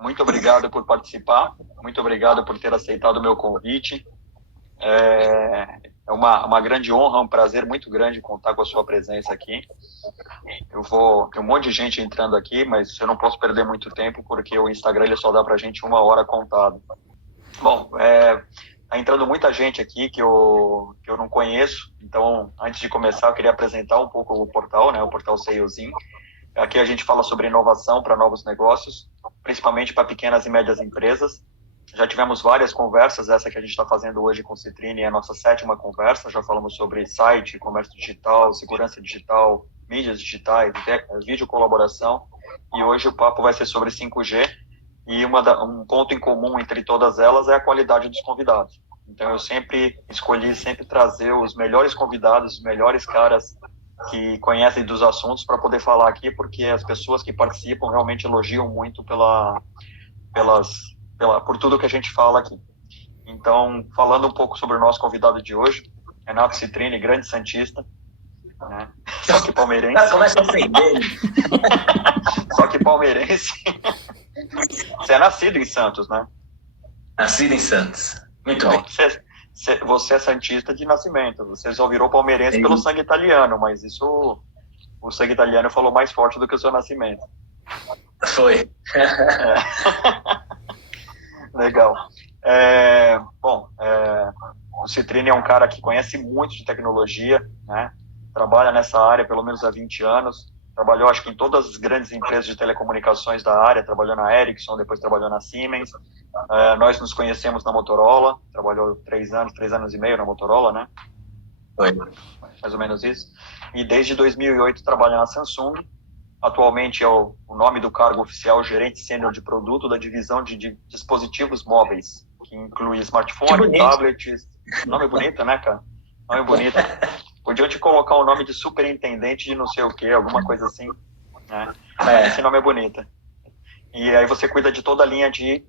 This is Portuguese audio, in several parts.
Muito obrigado por participar, muito obrigado por ter aceitado o meu convite. É uma grande honra, um prazer muito grande contar com a sua presença aqui. Tem um monte de gente entrando aqui, mas eu não posso perder muito tempo, porque o Instagram ele só dá pra gente 1 hora contada. Bom, tá entrando muita gente aqui que eu não conheço, então, antes de começar, eu queria apresentar um pouco o portal, né, o portal SaleSin. Aqui a gente fala sobre inovação para novos negócios, principalmente para pequenas e médias empresas. Já tivemos várias conversas, essa que a gente está fazendo hoje com o Citrine é a nossa 7ª conversa, já falamos sobre site, comércio digital, segurança digital, mídias digitais, vídeo colaboração, e hoje o papo vai ser sobre 5G, e um ponto em comum entre todas elas é a qualidade dos convidados. Então eu escolhi trazer os melhores convidados, os melhores caras que conhecem dos assuntos para poder falar aqui, porque as pessoas que participam realmente elogiam muito por tudo que a gente fala aqui. Então, falando um pouco sobre o nosso convidado de hoje, Renato Citrine, grande santista, né? Só que palmeirense. Começa a ofender. Só que palmeirense. Você é nascido em Santos, né? Nascido em Santos. Muito então, bem. Você é santista de nascimento. Você só virou palmeirense pelo sangue italiano, mas o sangue italiano falou mais forte do que o seu nascimento. Foi. Legal. O Citrine é um cara que conhece muito de tecnologia, né? Trabalha nessa área pelo menos há 20 anos. Trabalhou, acho que, em todas as grandes empresas de telecomunicações da área. Trabalhou na Ericsson, depois trabalhou na Siemens. Nós nos conhecemos na Motorola. Trabalhou 3 anos e meio na Motorola, né? Foi. Mais ou menos isso. E desde 2008 trabalha na Samsung. Atualmente é o nome do cargo oficial, gerente sênior de produto da divisão de dispositivos móveis, que inclui smartphone, tablets. Nome bonito, né, cara? Nome bonito. Podiam te colocar o nome de superintendente de não sei o que, alguma coisa assim, né? Esse nome é bonito. E aí você cuida de toda a linha de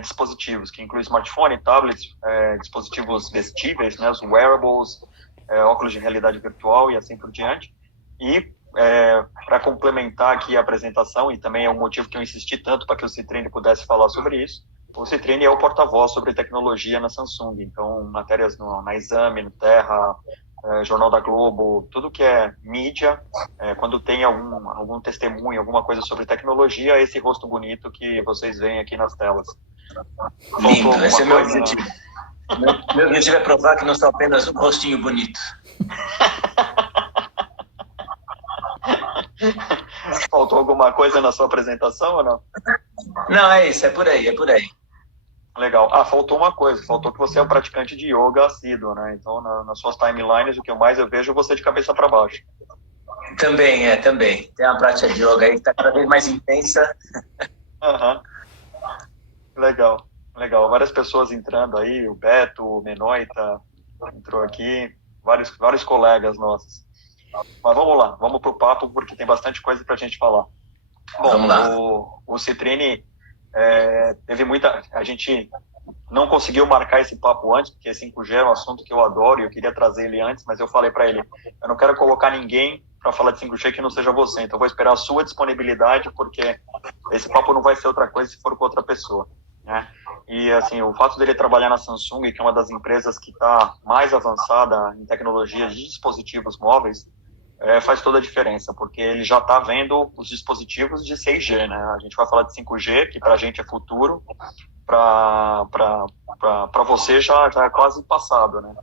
dispositivos, que inclui smartphone, tablets, dispositivos vestíveis, né, os wearables, óculos de realidade virtual e assim por diante. E para complementar aqui a apresentação, e também é um motivo que eu insisti tanto para que o Citrine pudesse falar sobre isso, o Citrine é o porta-voz sobre tecnologia na Samsung. Então, matérias na Exame, no Terra, Jornal da Globo, tudo que é mídia, quando tem algum testemunho, alguma coisa sobre tecnologia, é esse rosto bonito que vocês veem aqui nas telas. Lindo, esse é meu objetivo. Meu objetivo é provar que não sou apenas um rostinho bonito. Faltou alguma coisa na sua apresentação ou não? Não, é isso, é por aí. Legal. faltou uma coisa, faltou que você é um praticante de yoga assíduo, né? Então, nas suas timelines, o que eu mais vejo é você de cabeça para baixo. Também. Tem uma prática de yoga aí que está cada vez mais intensa. Legal. Várias pessoas entrando aí, o Beto, o Menoita entrou aqui, vários colegas nossos. Mas vamos lá, vamos pro papo, porque tem bastante coisa pra gente falar. Bom, vamos lá. O Citrine teve muita... A gente não conseguiu marcar esse papo antes, porque 5G é um assunto que eu adoro e eu queria trazer ele antes, mas eu falei para ele, eu não quero colocar ninguém para falar de 5G que não seja você, então eu vou esperar a sua disponibilidade, porque esse papo não vai ser outra coisa se for com outra pessoa, né? E assim, o fato dele trabalhar na Samsung, que é uma das empresas que está mais avançada em tecnologia de dispositivos móveis, faz toda a diferença, porque ele já está vendo os dispositivos de 6G, né? A gente vai falar de 5G, que para a gente é futuro, para você já é quase passado, né?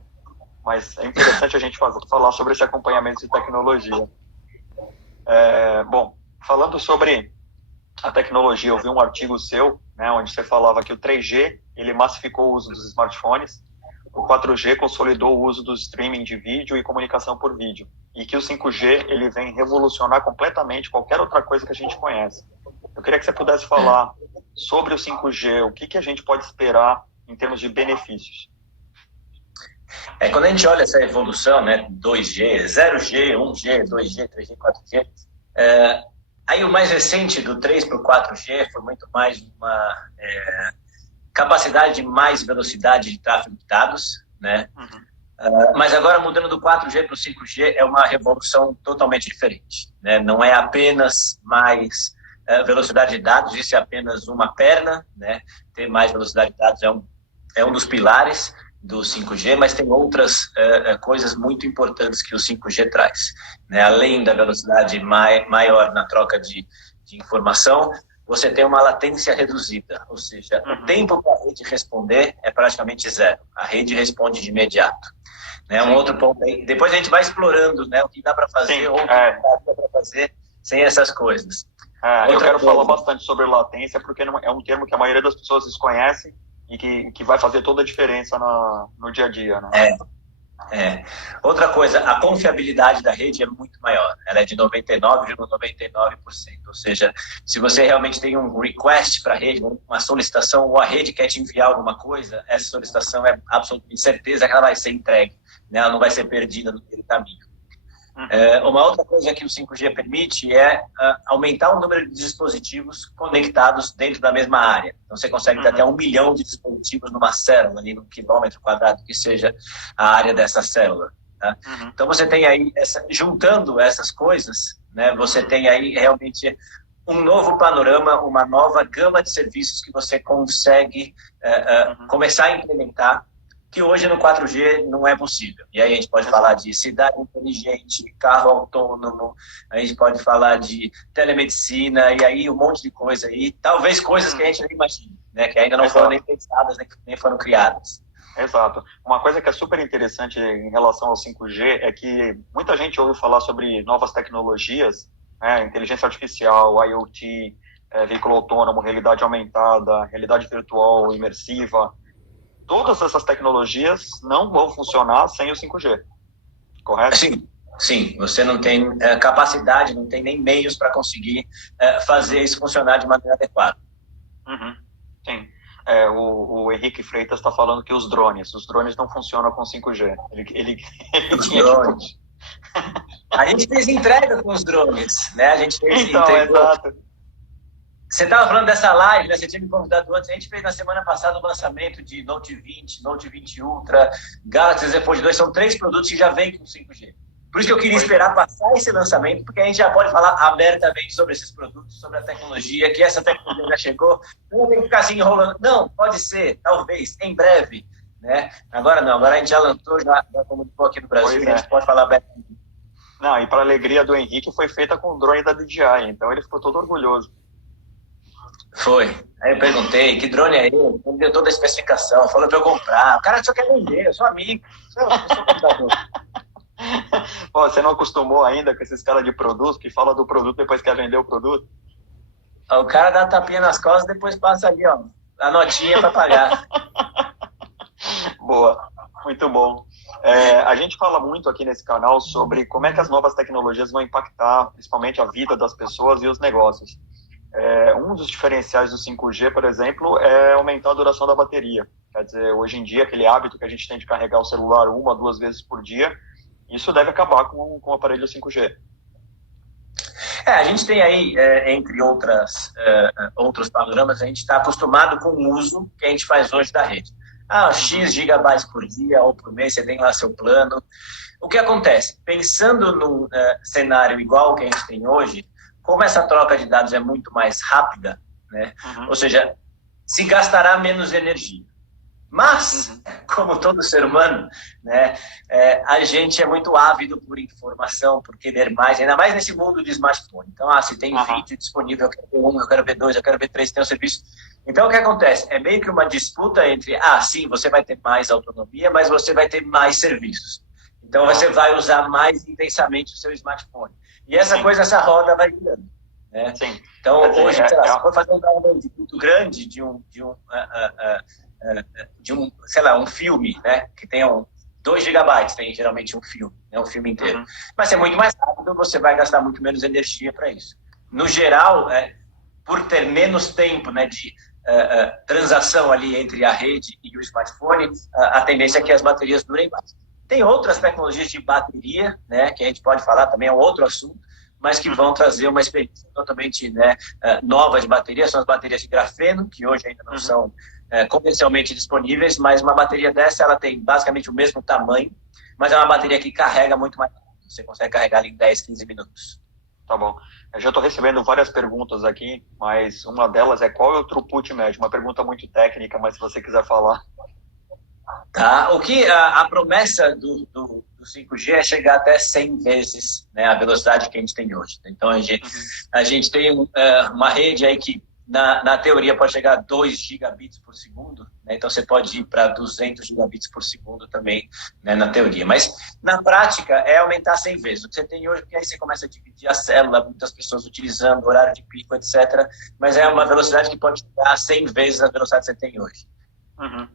Mas é interessante a gente falar sobre esse acompanhamento de tecnologia. Bom, falando sobre a tecnologia, eu vi um artigo seu, né, onde você falava que o 3G ele massificou o uso dos smartphones, o 4G consolidou o uso do streaming de vídeo e comunicação por vídeo, e que o 5G ele vem revolucionar completamente qualquer outra coisa que a gente conhece. Eu queria que você pudesse falar sobre o 5G, o que a gente pode esperar em termos de benefícios. Quando a gente olha essa evolução, né, 2G, 0G, 1G, 2G, 3G, 4G, aí o mais recente do 3 para o 4G foi muito mais uma capacidade de mais velocidade de tráfego de dados, né? Mas agora, mudando do 4G para o 5G, é uma revolução totalmente diferente, né? Não é apenas mais velocidade de dados, isso é apenas uma perna, né? Ter mais velocidade de dados é um dos pilares do 5G, mas tem outras coisas muito importantes que o 5G traz, né? Além da velocidade maior na troca de informação, você tem uma latência reduzida, ou seja, o tempo para a rede responder é praticamente zero. A rede responde de imediato. Né? Um outro ponto aí, depois a gente vai explorando, né, o que dá para fazer ou o que dá para fazer sem essas coisas. Eu quero falar bastante sobre latência, porque é um termo que a maioria das pessoas desconhece e que vai fazer toda a diferença no dia a dia. Né? Outra coisa, a confiabilidade da rede é muito maior. Ela é de 99,99%. Ou seja, se você realmente tem um request para a rede, uma solicitação, ou a rede quer te enviar alguma coisa, essa solicitação é absolutamente certeza que ela vai ser entregue, né? Ela não vai ser perdida no meio do caminho. Uma outra coisa que o 5G permite é aumentar o número de dispositivos conectados dentro da mesma área. Então, você consegue ter até 1 milhão de dispositivos numa célula, ali no quilômetro quadrado, que seja a área dessa célula. Tá? Então, você tem aí, juntando essas coisas, né, você tem aí realmente um novo panorama, uma nova gama de serviços que você consegue começar a implementar, que hoje no 4G não é possível. E aí a gente pode falar de cidade inteligente, carro autônomo, a gente pode falar de telemedicina, e aí um monte de coisa aí, talvez coisas que a gente não imagina, né, que ainda não foram nem pensadas, nem foram criadas. Exato. Uma coisa que é super interessante em relação ao 5G é que muita gente ouve falar sobre novas tecnologias, né, inteligência artificial, IoT, veículo autônomo, realidade aumentada, realidade virtual, imersiva. Todas essas tecnologias não vão funcionar sem o 5G, correto? Sim. Você não tem capacidade, não tem nem meios para conseguir fazer isso funcionar de maneira adequada. Sim. O Henrique Freitas está falando que os drones não funcionam com 5G. Ele tinha drones. A gente fez entrega com os drones, né? A gente fez entregou. Exato. Você estava falando dessa live, né? Você tinha me convidado antes. A gente fez na semana passada o lançamento de Note 20, Note 20 Ultra, Galaxy Z Fold 2. São 3 produtos que já vêm com 5G. Por isso que eu queria esperar passar esse lançamento, porque a gente já pode falar abertamente sobre esses produtos, sobre a tecnologia, que essa tecnologia já chegou. Não tem que ficar assim enrolando. Não, pode ser, talvez, em breve. Né? Agora não, agora a gente já lançou, já comunicou aqui no Brasil, a gente pode falar abertamente. Não, e para a alegria do Henrique, foi feita com o drone da DJI, então ele ficou todo orgulhoso. Foi. Aí eu perguntei, que drone é ele? Ele deu toda a especificação, falou para eu comprar. O cara só quer vender, eu sou amigo, eu sou comprador. Pô, você não acostumou ainda com esses caras de produto, que fala do produto e depois quer vender o produto? O cara dá tapinha nas costas e depois passa ali, ó, a notinha para pagar. Boa, muito bom. A gente fala muito aqui nesse canal sobre como é que as novas tecnologias vão impactar principalmente a vida das pessoas e os negócios. Um dos diferenciais do 5G, por exemplo, é aumentar a duração da bateria. Quer dizer, hoje em dia, aquele hábito que a gente tem de carregar o celular 1 a 2 vezes por dia, isso deve acabar com o aparelho 5G. A gente tem aí, entre outros panoramas, a gente está acostumado com o uso que a gente faz hoje da rede. X gigabytes por dia ou por mês, você tem lá seu plano. O que acontece? Pensando num cenário igual que a gente tem hoje, como essa troca de dados é muito mais rápida, né? Ou seja, se gastará menos energia. Mas, como todo ser humano, né, a gente é muito ávido por informação, por querer mais, ainda mais nesse mundo de smartphone. Então, se tem vídeo disponível, eu quero ver 1, eu quero ver 2, eu quero ver 3, tem um serviço. Então, o que acontece? É meio que uma disputa entre, sim, você vai ter mais autonomia, mas você vai ter mais serviços. Então, você vai usar mais intensamente o seu smartphone. E essa roda vai virando. Né? Sim. Então, hoje, sei lá, se for fazer um download muito grande de um filme, né, que tenha 2 gigabytes, tem geralmente um filme, né, um filme inteiro. Vai ser muito mais rápido, você vai gastar muito menos energia para isso. No geral, por ter menos tempo, né, de transação ali entre a rede e o smartphone, a tendência é que as baterias durem mais. Tem outras tecnologias de bateria, né, que a gente pode falar também, é um outro assunto, mas que vão trazer uma experiência totalmente, né, nova de bateria. São as baterias de grafeno, que hoje ainda não são comercialmente disponíveis, mas uma bateria dessa, ela tem basicamente o mesmo tamanho, mas é uma bateria que carrega muito mais rápido. Você consegue carregar em 10, 15 minutos. Tá bom. Eu já estou recebendo várias perguntas aqui, mas uma delas é qual é o throughput médio? Uma pergunta muito técnica, mas se você quiser falar. Tá? O que a promessa do 5G é chegar até 100 vezes, né, a velocidade que a gente tem hoje. Então, a gente tem uma rede aí que, na teoria, pode chegar a 2 gigabits por segundo, né? Então você pode ir para 200 gigabits por segundo também, né, na teoria. Mas, na prática, é aumentar 100 vezes. O que você tem hoje, porque aí você começa a dividir a célula, muitas pessoas utilizando, horário de pico, etc. Mas é uma velocidade que pode chegar a 100 vezes a velocidade que você tem hoje. Uhum.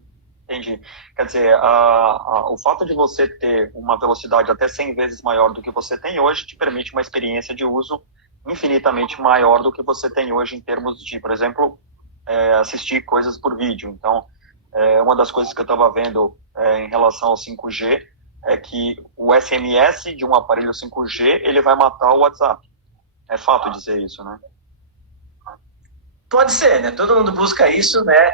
Entendi. Quer dizer, o fato de você ter uma velocidade até 100 vezes maior do que você tem hoje te permite uma experiência de uso infinitamente maior do que você tem hoje em termos de, por exemplo, assistir coisas por vídeo. Então, uma das coisas que eu estava vendo em relação ao 5G é que o SMS de um aparelho 5G, ele vai matar o WhatsApp. É fato dizer isso, né? Pode ser, né? Todo mundo busca isso, né?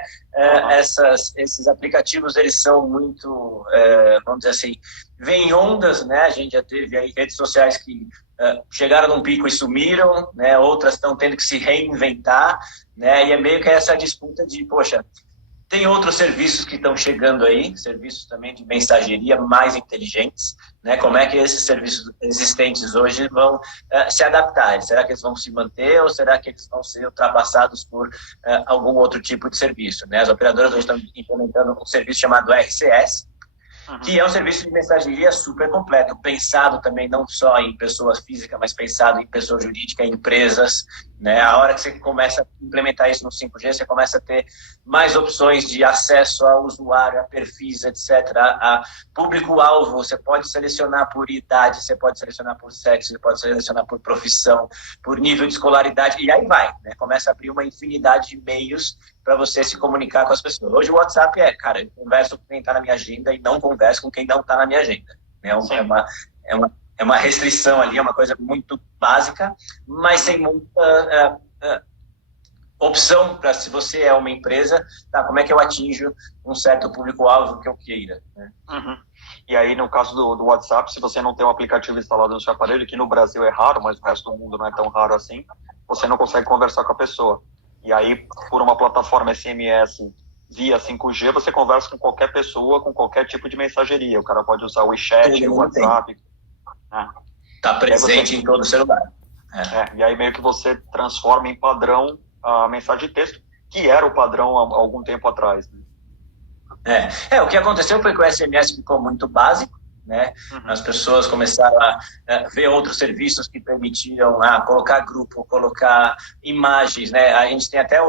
Esses aplicativos, eles são muito, vamos dizer assim, vêm em ondas, né? A gente já teve aí redes sociais que chegaram num pico e sumiram, né? Outras estão tendo que se reinventar, né? E é meio que essa disputa de, poxa, tem outros serviços que estão chegando aí, serviços também de mensageria mais inteligentes, né? Como é que esses serviços existentes hoje vão se adaptar? Será que eles vão se manter ou será que eles vão ser ultrapassados por algum outro tipo de serviço, né? As operadoras hoje estão implementando um serviço chamado RCS, que é um serviço de mensageria super completo, pensado também não só em pessoa física, mas pensado em pessoa jurídica, em empresas, né? A hora que você começa a implementar isso no 5G, você começa a ter mais opções de acesso ao usuário, a perfis, etc., a público-alvo. Você pode selecionar por idade, você pode selecionar por sexo, você pode selecionar por profissão, por nível de escolaridade, e aí vai, né? Começa a abrir uma infinidade de meios para você se comunicar com as pessoas. Hoje o WhatsApp cara, eu converso com quem está na minha agenda e não converso com quem não está na minha agenda. É uma restrição ali, é uma coisa muito básica, mas sem muita opção para, se você é uma empresa, tá, como é que eu atinjo um certo público-alvo que eu queira, né? E aí, no caso do WhatsApp, se você não tem um aplicativo instalado no seu aparelho, que no Brasil é raro, mas no resto do mundo não é tão raro assim, você não consegue conversar com a pessoa. E aí, por uma plataforma SMS via 5G, você conversa com qualquer pessoa, com qualquer tipo de mensageria. O cara pode usar o WeChat, o WhatsApp. Está presente em todo o celular. E aí meio que você transforma em padrão a mensagem de texto, que era o padrão há algum tempo atrás, né? O que aconteceu foi que o SMS ficou muito básico, né? As pessoas começaram a ver outros serviços que permitiam colocar grupo, colocar imagens, né? A gente tem até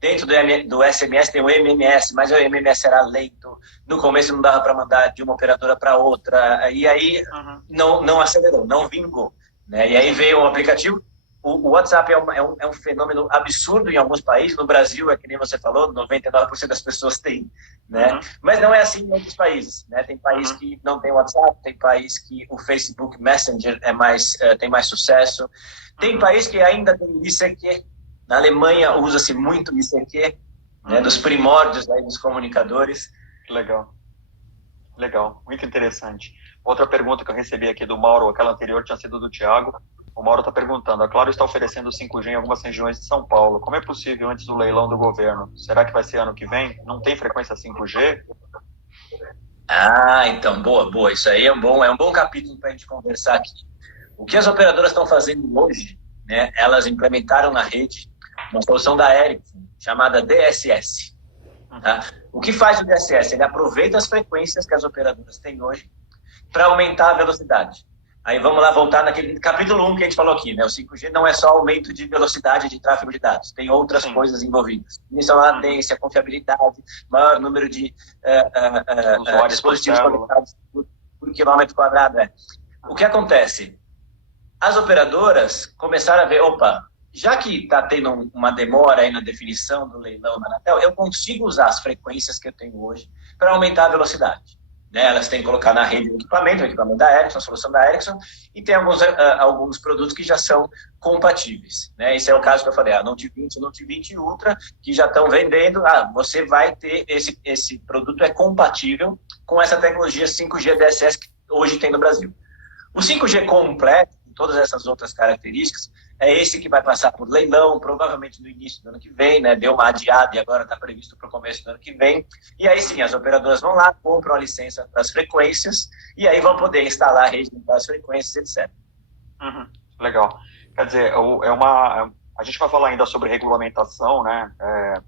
dentro do SMS tem o MMS, mas o MMS era lento, no começo não dava para mandar de uma operadora para outra, e aí não acelerou, não vingou, né? E aí veio um aplicativo. O WhatsApp é um fenômeno absurdo em alguns países. No Brasil, é que nem você falou, 99% das pessoas têm, né? Mas não é assim em outros países, né? Tem país que não tem WhatsApp, tem país que o Facebook Messenger tem mais sucesso, tem país que ainda tem ICQ. Na Alemanha usa-se muito ICQ, né? Dos primórdios aí dos comunicadores. Legal, muito interessante. Outra pergunta que eu recebi aqui do Mauro, aquela anterior tinha sido do Thiago. O Mauro está perguntando, a Claro está oferecendo 5G em algumas regiões de São Paulo. Como é possível antes do leilão do governo? Será que vai ser ano que vem? Não tem frequência 5G? Então, boa. Isso aí é um bom capítulo para a gente conversar aqui. O que as operadoras estão fazendo hoje, né? Elas implementaram na rede uma solução da Ericsson chamada DSS. Tá? O que faz o DSS? Ele aproveita as frequências que as operadoras têm hoje para aumentar a velocidade. Aí vamos lá voltar naquele capítulo 1 que a gente falou aqui, né? O 5G não é só aumento de velocidade de tráfego de dados, tem outras coisas envolvidas. Isso é latência, confiabilidade, maior número de dispositivos conectados por quilômetro quadrado. O que acontece? As operadoras começaram a ver, já que está tendo uma demora aí na definição do leilão da Anatel, eu consigo usar as frequências que eu tenho hoje para aumentar a velocidade. Né, elas têm que colocar na rede o equipamento da Ericsson, a solução da Ericsson, e tem alguns produtos que já são compatíveis. Né? Esse é o caso que eu falei, a Note 20 e Note 20 Ultra, que já estão vendendo, você vai ter, esse produto é compatível com essa tecnologia 5G DSS que hoje tem no Brasil. O 5G completo, todas essas outras características, é esse que vai passar por leilão, provavelmente no início do ano que vem, né? Deu uma adiada e agora está previsto para o começo do ano que vem. E aí sim, as operadoras vão lá, compram a licença para as frequências e aí vão poder instalar a rede para as frequências, etc. Uhum, legal. Quer dizer, a gente vai falar ainda sobre regulamentação, né?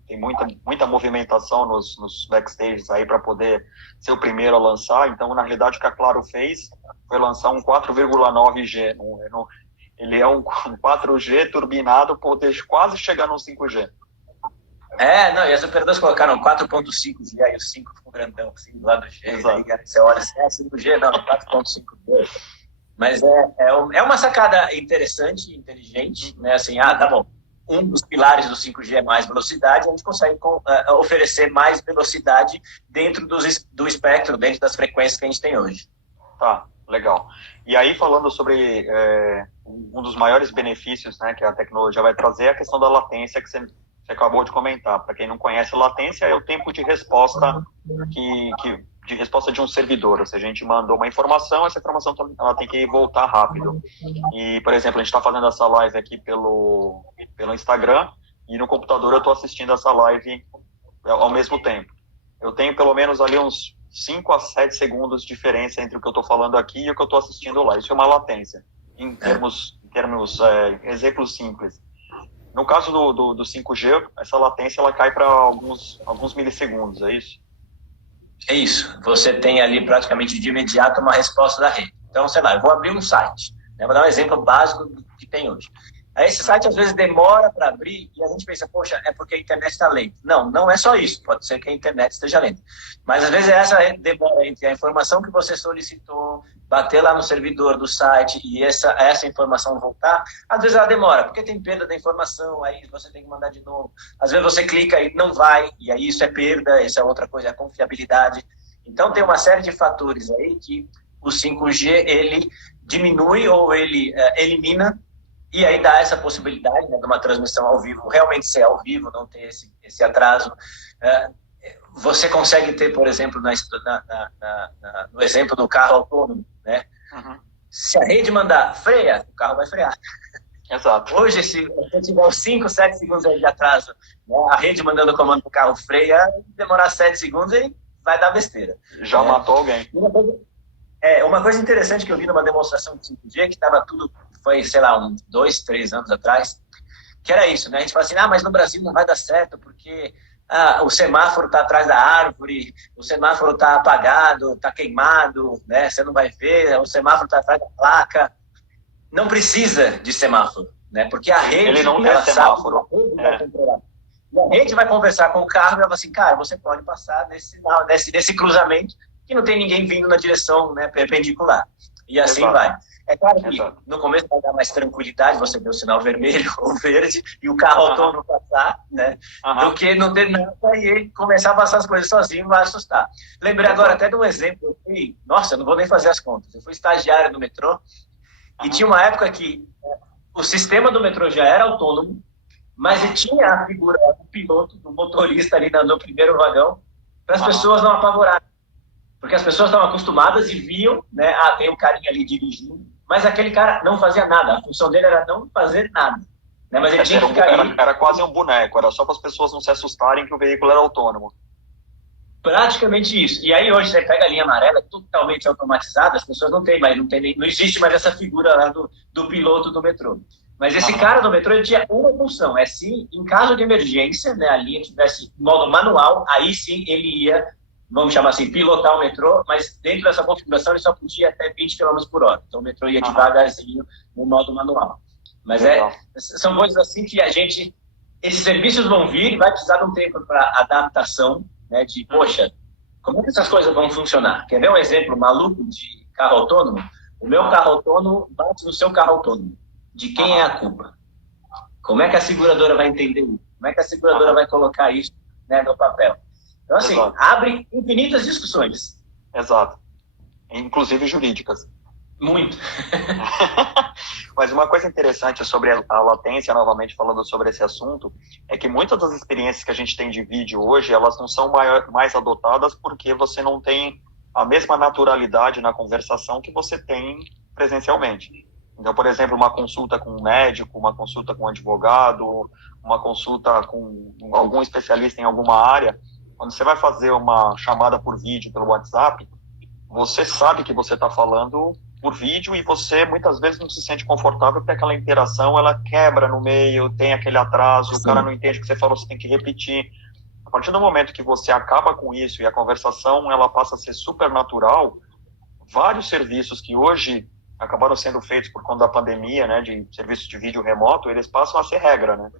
Tem muita movimentação nos backstages aí para poder ser o primeiro a lançar. Então, na realidade, o que a Claro fez foi lançar um 4,9G. Ele é um 4G turbinado, poder quase chegar no 5G. Não, e as operadoras colocaram 4.5G, aí o 5 ficou grandão, assim, do lado do G. Aí você olha assim, 5G, não, 4.5G. Mas é uma sacada interessante e inteligente, né? Assim, tá bom, um dos pilares do 5G é mais velocidade, a gente consegue oferecer mais velocidade dentro do espectro, dentro das frequências que a gente tem hoje. Tá, legal. E aí, falando sobre um dos maiores benefícios, né, que a tecnologia vai trazer, é a questão da latência que você acabou de comentar. Para quem não conhece, latência é o tempo de resposta de resposta de um servidor. Ou seja, a gente mandou uma informação, essa informação ela tem que voltar rápido. E, por exemplo, a gente está fazendo essa live aqui pelo Instagram e no computador eu estou assistindo essa live ao mesmo tempo. Eu tenho pelo menos ali uns 5 a 7 segundos de diferença entre o que eu estou falando aqui e o que eu estou assistindo lá. Isso é uma latência, em termos exemplos simples. No caso do 5G, essa latência ela cai para alguns milissegundos, é isso? É isso. Você tem ali praticamente de imediato uma resposta da rede. Então, sei lá, eu vou abrir um site, né? Vou dar um exemplo básico do que tem hoje. Aí esse site às vezes demora para abrir e a gente pensa, poxa, é porque a internet está lenta. Não, não é só isso. Pode ser que a internet esteja lenta. Mas às vezes é essa demora entre a informação que você solicitou, bater lá no servidor do site e essa informação voltar, às vezes ela demora, porque tem perda da informação, aí você tem que mandar de novo. Às vezes você clica e não vai, e aí isso é perda, isso é outra coisa, é a confiabilidade. Então tem uma série de fatores aí que o 5G, ele diminui ou ele elimina. E aí dá essa possibilidade, né, de uma transmissão ao vivo, realmente ser ao vivo, não ter esse atraso. Você consegue ter, por exemplo, no exemplo do carro autônomo, né? Uhum. Se a rede mandar freia, o carro vai frear. Exato. Hoje, se você tiver uns 5, 7 segundos de atraso, né, a rede mandando o comando para o carro freia, demorar 7 segundos e vai dar besteira. Já matou alguém. Uma coisa interessante que eu vi numa demonstração de 5G, que estava tudo, foi, sei lá, uns 2, 3 anos atrás, que era isso, né? A gente fala assim, mas no Brasil não vai dar certo, porque o semáforo está atrás da árvore, o semáforo está apagado, está queimado, né? Você não vai ver, o semáforo está atrás da placa. Não precisa de semáforo, né? Porque a rede... Ele não tem semáforo. E a rede vai conversar com o carro e vai falar assim, cara, você pode passar nesse cruzamento que não tem ninguém vindo na direção, né, perpendicular. E assim Exato. vai. É claro que no começo vai dar mais tranquilidade, você vê o sinal vermelho ou verde e o carro autônomo passar, né? Do que não ter nada e ele começar a passar as coisas sozinho vai assustar. Lembrei agora até de um exemplo. Nossa, eu não vou nem fazer as contas. Eu fui estagiário no metrô e tinha uma época que o sistema do metrô já era autônomo, mas ele tinha a figura do piloto, do motorista ali no primeiro vagão, para as pessoas não apavorarem. Porque as pessoas estavam acostumadas e viam, né? Tem um carinha ali dirigindo, mas aquele cara não fazia nada. A função dele era não fazer nada. Né? Mas ele tinha que ficar ali. Era quase um boneco, era só para as pessoas não se assustarem que o veículo era autônomo. Praticamente isso. E aí hoje você pega a linha amarela, totalmente automatizada, as pessoas não existe mais essa figura lá do piloto do metrô. Mas esse cara do metrô, ele tinha uma função, se em caso de emergência, né, a linha tivesse modo manual, aí sim ele ia, vamos chamar assim, pilotar o metrô, mas dentro dessa configuração ele só podia até 20 km por hora. Então o metrô ia devagarzinho no modo manual. Mas são coisas assim que esses serviços vão vir, vai precisar de um tempo para adaptação, né, de, poxa, como é que essas coisas vão funcionar? Quer ver um exemplo maluco de carro autônomo? O meu carro autônomo bate no seu carro autônomo. De quem é a culpa? Como é que a seguradora vai entender isso? Como é que a seguradora vai colocar isso, né, no papel? Então, assim, abre infinitas discussões. Exato. Inclusive jurídicas. Muito. Mas uma coisa interessante sobre a latência, novamente falando sobre esse assunto, é que muitas das experiências que a gente tem de vídeo hoje, elas não são mais adotadas porque você não tem a mesma naturalidade na conversação que você tem presencialmente. Então, por exemplo, uma consulta com um médico, uma consulta com um advogado, uma consulta com algum especialista em alguma área, quando você vai fazer uma chamada por vídeo pelo WhatsApp, você sabe que você está falando por vídeo e você muitas vezes não se sente confortável porque aquela interação ela quebra no meio, tem aquele atraso, o cara não entende o que você falou, você tem que repetir. A partir do momento que você acaba com isso e a conversação ela passa a ser super natural, vários serviços que hoje acabaram sendo feitos por conta da pandemia, né, de serviços de vídeo remoto, eles passam a ser regra, né?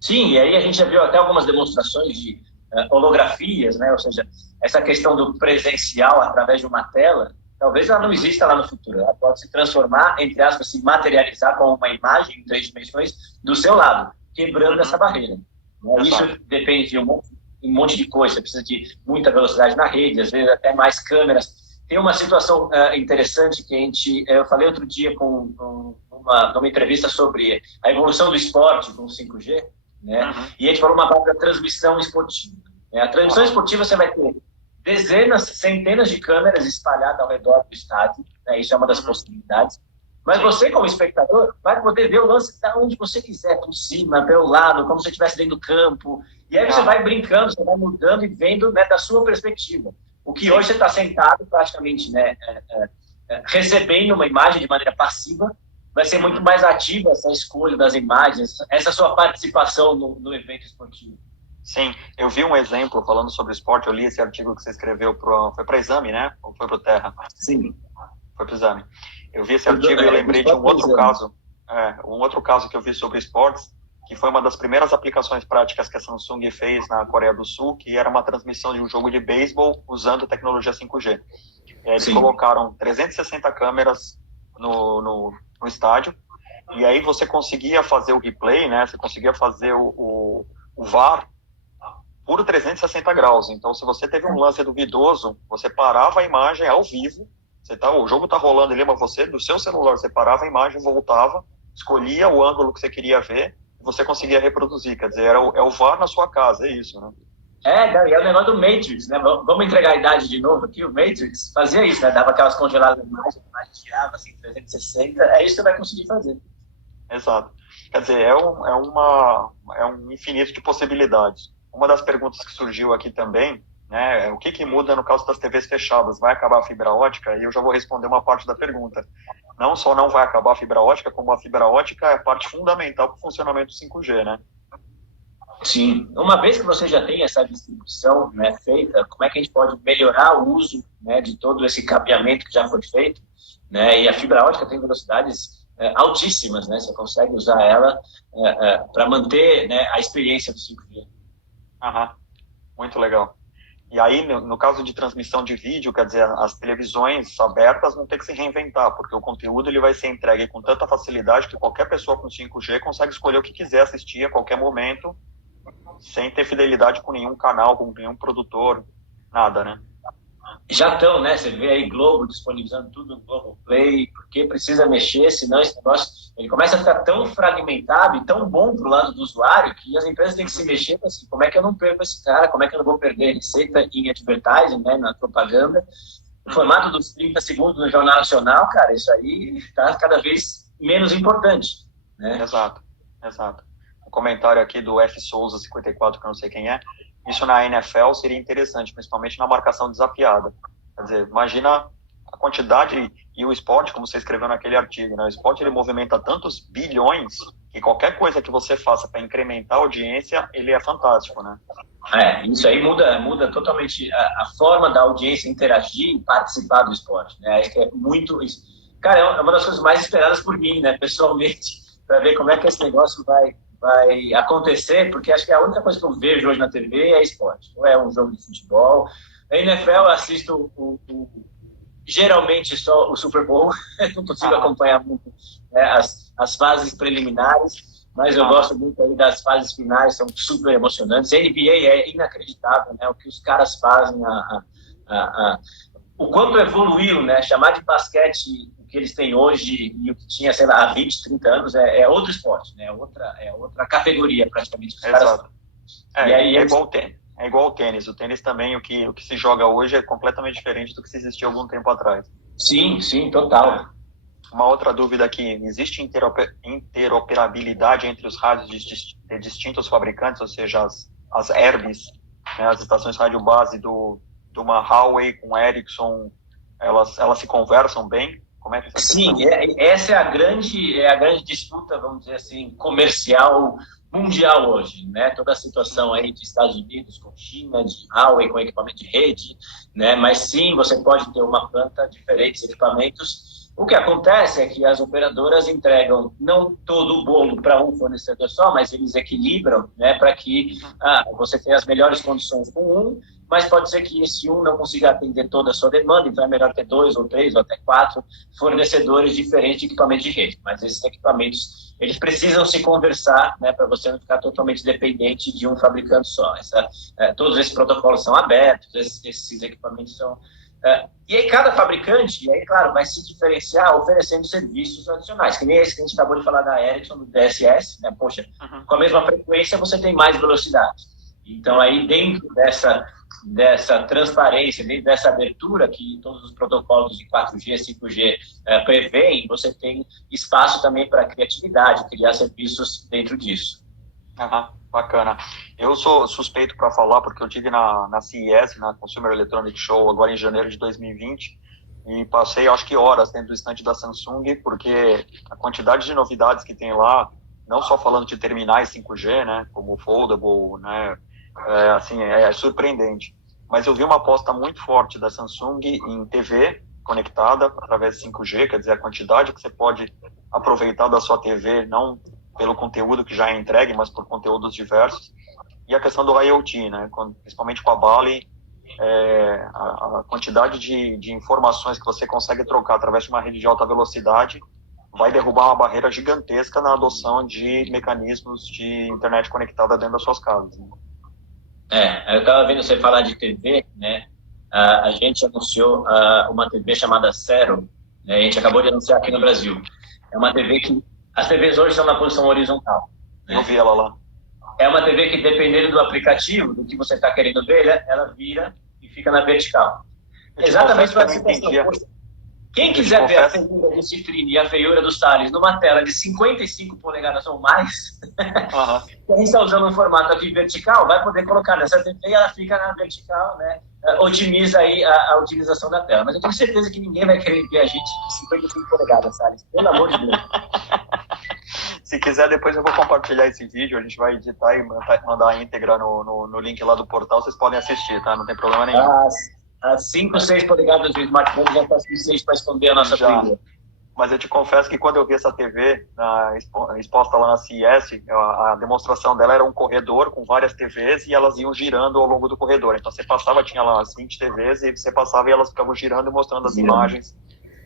Sim, e aí a gente já viu até algumas demonstrações de holografias, né? Ou seja, essa questão do presencial através de uma tela, talvez ela não exista lá no futuro. Ela pode se transformar, entre aspas, se materializar com uma imagem em 3 dimensões do seu lado, quebrando essa barreira. Né? Isso depende de um monte de coisa. Você precisa de muita velocidade na rede, às vezes até mais câmeras. Tem uma situação interessante que eu falei outro dia numa entrevista sobre a evolução do esporte com o 5G, né? E a gente falou uma parte da transmissão esportiva. Né? A transmissão esportiva você vai ter dezenas, centenas de câmeras espalhadas ao redor do estádio, né? Isso é uma das possibilidades. Mas você, como espectador, vai poder ver o lance de onde você quiser, por cima, pelo lado, como se você estivesse dentro do campo. E aí você vai brincando, você vai mudando e vendo, né, da sua perspectiva. O que hoje você está sentado praticamente, né, recebendo uma imagem de maneira passiva, vai ser muito mais ativa essa escolha das imagens, essa sua participação no evento esportivo. Sim, eu vi um exemplo falando sobre esporte, eu li esse artigo que você escreveu, foi para Exame, né? Ou foi para o Terra? Sim. Foi para o Exame. Eu vi esse artigo e eu lembrei de um outro caso que eu vi sobre esportes, que foi uma das primeiras aplicações práticas que a Samsung fez na Coreia do Sul, que era uma transmissão de um jogo de beisebol usando tecnologia 5G. E aí eles colocaram 360 câmeras no estádio, e aí você conseguia fazer o replay, né? Você conseguia fazer o VAR por 360 graus. Então, se você teve um lance duvidoso, você parava a imagem ao vivo, o jogo está rolando ali, mas você, do seu celular, você parava a imagem, voltava, escolhia o ângulo que você queria ver, você conseguia reproduzir, quer dizer, é o VAR na sua casa, é isso, né? É o negócio do Matrix, né? Vamos entregar a idade de novo aqui, o Matrix fazia isso, né? Dava aquelas congeladas na imagem, a imagem tirava, assim, 360, é isso que você vai conseguir fazer. Exato. Quer dizer, é um infinito de possibilidades. Uma das perguntas que surgiu aqui também, né, é o que muda no caso das TVs fechadas? Vai acabar a fibra ótica? E eu já vou responder uma parte da pergunta. Não só não vai acabar a fibra ótica, como a fibra ótica é parte fundamental para o funcionamento do 5G, né? Sim. Uma vez que você já tem essa distribuição, né, feita, como é que a gente pode melhorar o uso, né, de todo esse cabeamento que já foi feito? Né? E a fibra ótica tem velocidades altíssimas, né? Você consegue usar ela para manter, né, a experiência do 5G. Muito legal. E aí, no caso de transmissão de vídeo, quer dizer, as televisões abertas vão ter que se reinventar, porque o conteúdo ele vai ser entregue com tanta facilidade que qualquer pessoa com 5G consegue escolher o que quiser assistir a qualquer momento, sem ter fidelidade com nenhum canal, com nenhum produtor, nada, né? Já estão, né? Você vê aí Globo disponibilizando tudo no Globoplay, porque precisa mexer, senão esse negócio ele começa a ficar tão fragmentado e tão bom para o lado do usuário que as empresas têm que se mexer assim, como é que eu não perco esse cara, como é que eu não vou perder receita em advertising, né, na propaganda. O formato dos 30 segundos no Jornal Nacional, cara, isso aí está cada vez menos importante, né? Exato. Um comentário aqui do F. Souza 54, que eu não sei quem é. Isso na NFL seria interessante, principalmente na marcação desafiada. Quer dizer, imagina a quantidade e o esporte, como você escreveu naquele artigo, né? O esporte ele movimenta tantos bilhões que qualquer coisa que você faça para incrementar a audiência, ele é fantástico, né? Isso aí muda totalmente a forma da audiência interagir e participar do esporte, né? Acho que é muito isso. Cara, é uma das coisas mais esperadas por mim, né, pessoalmente, para ver como é que esse negócio vai acontecer, porque acho que a única coisa que eu vejo hoje na TV é esporte. Ou é um jogo de futebol. Na NFL eu assisto geralmente só o Super Bowl, não consigo acompanhar muito, né, as fases preliminares, mas eu gosto muito aí das fases finais, são super emocionantes. A NBA é inacreditável, né, o que os caras fazem, o quanto evoluiu, né, chamar de basquete que eles têm hoje e o que tinha, sei lá, há 20, 30 anos é outro esporte, né? É outra categoria, praticamente. Exato. É igual o tênis. O tênis também, o que se joga hoje é completamente diferente do que se existia algum tempo atrás. Sim, total. Uma outra dúvida aqui, existe interoperabilidade entre os rádios de distintos fabricantes, ou seja, as ERBs, né, as estações rádio base de uma Huawei com Ericsson, elas se conversam bem? Como é que é essa questão? Sim, essa é a grande disputa, vamos dizer assim, comercial mundial hoje, né? Toda a situação aí de Estados Unidos com China, de Huawei com equipamento de rede, né? Mas sim, você pode ter uma planta, diferentes equipamentos. O que acontece é que as operadoras entregam não todo o bolo para um fornecedor só, mas eles equilibram, né? Para que você tenha as melhores condições com um, mas pode ser que esse um não consiga atender toda a sua demanda, então é melhor ter 2 ou 3 ou até 4 fornecedores diferentes de equipamentos de rede. Mas esses equipamentos, eles precisam se conversar, né, para você não ficar totalmente dependente de um fabricante só. Todos esses protocolos são abertos, esses equipamentos são... e aí cada fabricante, aí, claro, vai se diferenciar oferecendo serviços adicionais, que nem esse que a gente acabou de falar da Ericsson, do DSS, né? Poxa, com a mesma frequência você tem mais velocidade. Então, aí dentro dessa transparência, dentro dessa abertura que todos os protocolos de 4G, 5G prevêem, você tem espaço também para criatividade, criar serviços dentro disso. Bacana. Eu sou suspeito para falar porque eu tive na CES, na Consumer Electronics Show, agora em janeiro de 2020, e passei, acho que horas dentro do estande da Samsung, porque a quantidade de novidades que tem lá, não só falando de terminais 5G, né, como o Foldable, né, é surpreendente. Mas eu vi uma aposta muito forte da Samsung em TV conectada através de 5G, quer dizer, a quantidade que você pode aproveitar da sua TV, não pelo conteúdo que já é entregue, mas por conteúdos diversos. E a questão do IoT, né, principalmente com a Bali, a quantidade de informações que você consegue trocar através de uma rede de alta velocidade vai derrubar uma barreira gigantesca na adoção de mecanismos de internet conectada dentro das suas casas, né? Eu estava vendo você falar de TV, né? A gente anunciou uma TV chamada Zero, né? A gente acabou de anunciar aqui no Brasil. É uma TV que as TVs hoje estão na posição horizontal, né? Eu vi ela lá. É uma TV que, dependendo do aplicativo, do que você está querendo ver, ela vira e fica na vertical. Exatamente para essa situação. Quem quiser ver a feiura do Cifrine e a feiura do Salles numa tela de 55 polegadas ou mais, quem está usando um formato aqui vertical vai poder colocar nessa TV e ela fica na vertical, né? Otimiza aí a utilização da tela. Mas eu tenho certeza que ninguém vai querer ver a gente de 55 polegadas, Salles. Pelo amor de Deus. Se quiser, depois eu vou compartilhar esse vídeo, a gente vai editar e mandar a íntegra no link lá do portal, vocês podem assistir, tá? Não tem problema nenhum. As 5, 6 polegadas do smartphone já está suficiente para esconder a nossa figura. Mas eu te confesso que quando eu vi essa TV exposta lá na CES, a demonstração dela era um corredor com várias TVs e elas iam girando ao longo do corredor. Então você passava, tinha lá as 20 TVs e você passava e elas ficavam girando e mostrando as imagens.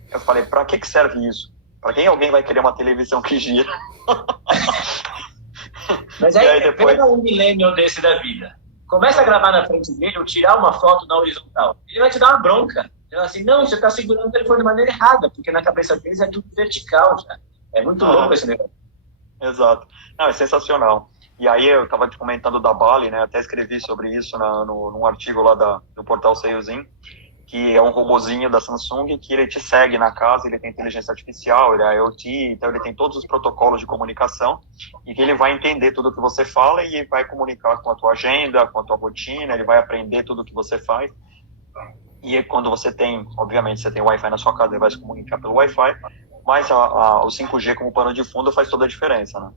Eu falei, para que serve isso? Para quem alguém vai querer uma televisão que gira? Mas aí depois... pega um milênio desse da vida. Começa a gravar na frente dele ou tirar uma foto na horizontal. Ele vai te dar uma bronca. Ele vai assim, não, você está segurando o telefone de maneira errada, porque na cabeça deles é tudo vertical já. É muito louco esse negócio. Exato. Não, é sensacional. E aí eu estava te comentando da Bali, né? Até escrevi sobre isso num artigo lá do portal Salesin, que é um robozinho da Samsung que ele te segue na casa, ele tem inteligência artificial, ele é IoT, então ele tem todos os protocolos de comunicação e que ele vai entender tudo que você fala e vai comunicar com a tua agenda, com a tua rotina, ele vai aprender tudo que você faz. E quando você tem, obviamente, você tem Wi-Fi na sua casa, ele vai se comunicar pelo Wi-Fi, mas o 5G como pano de fundo faz toda a diferença, né?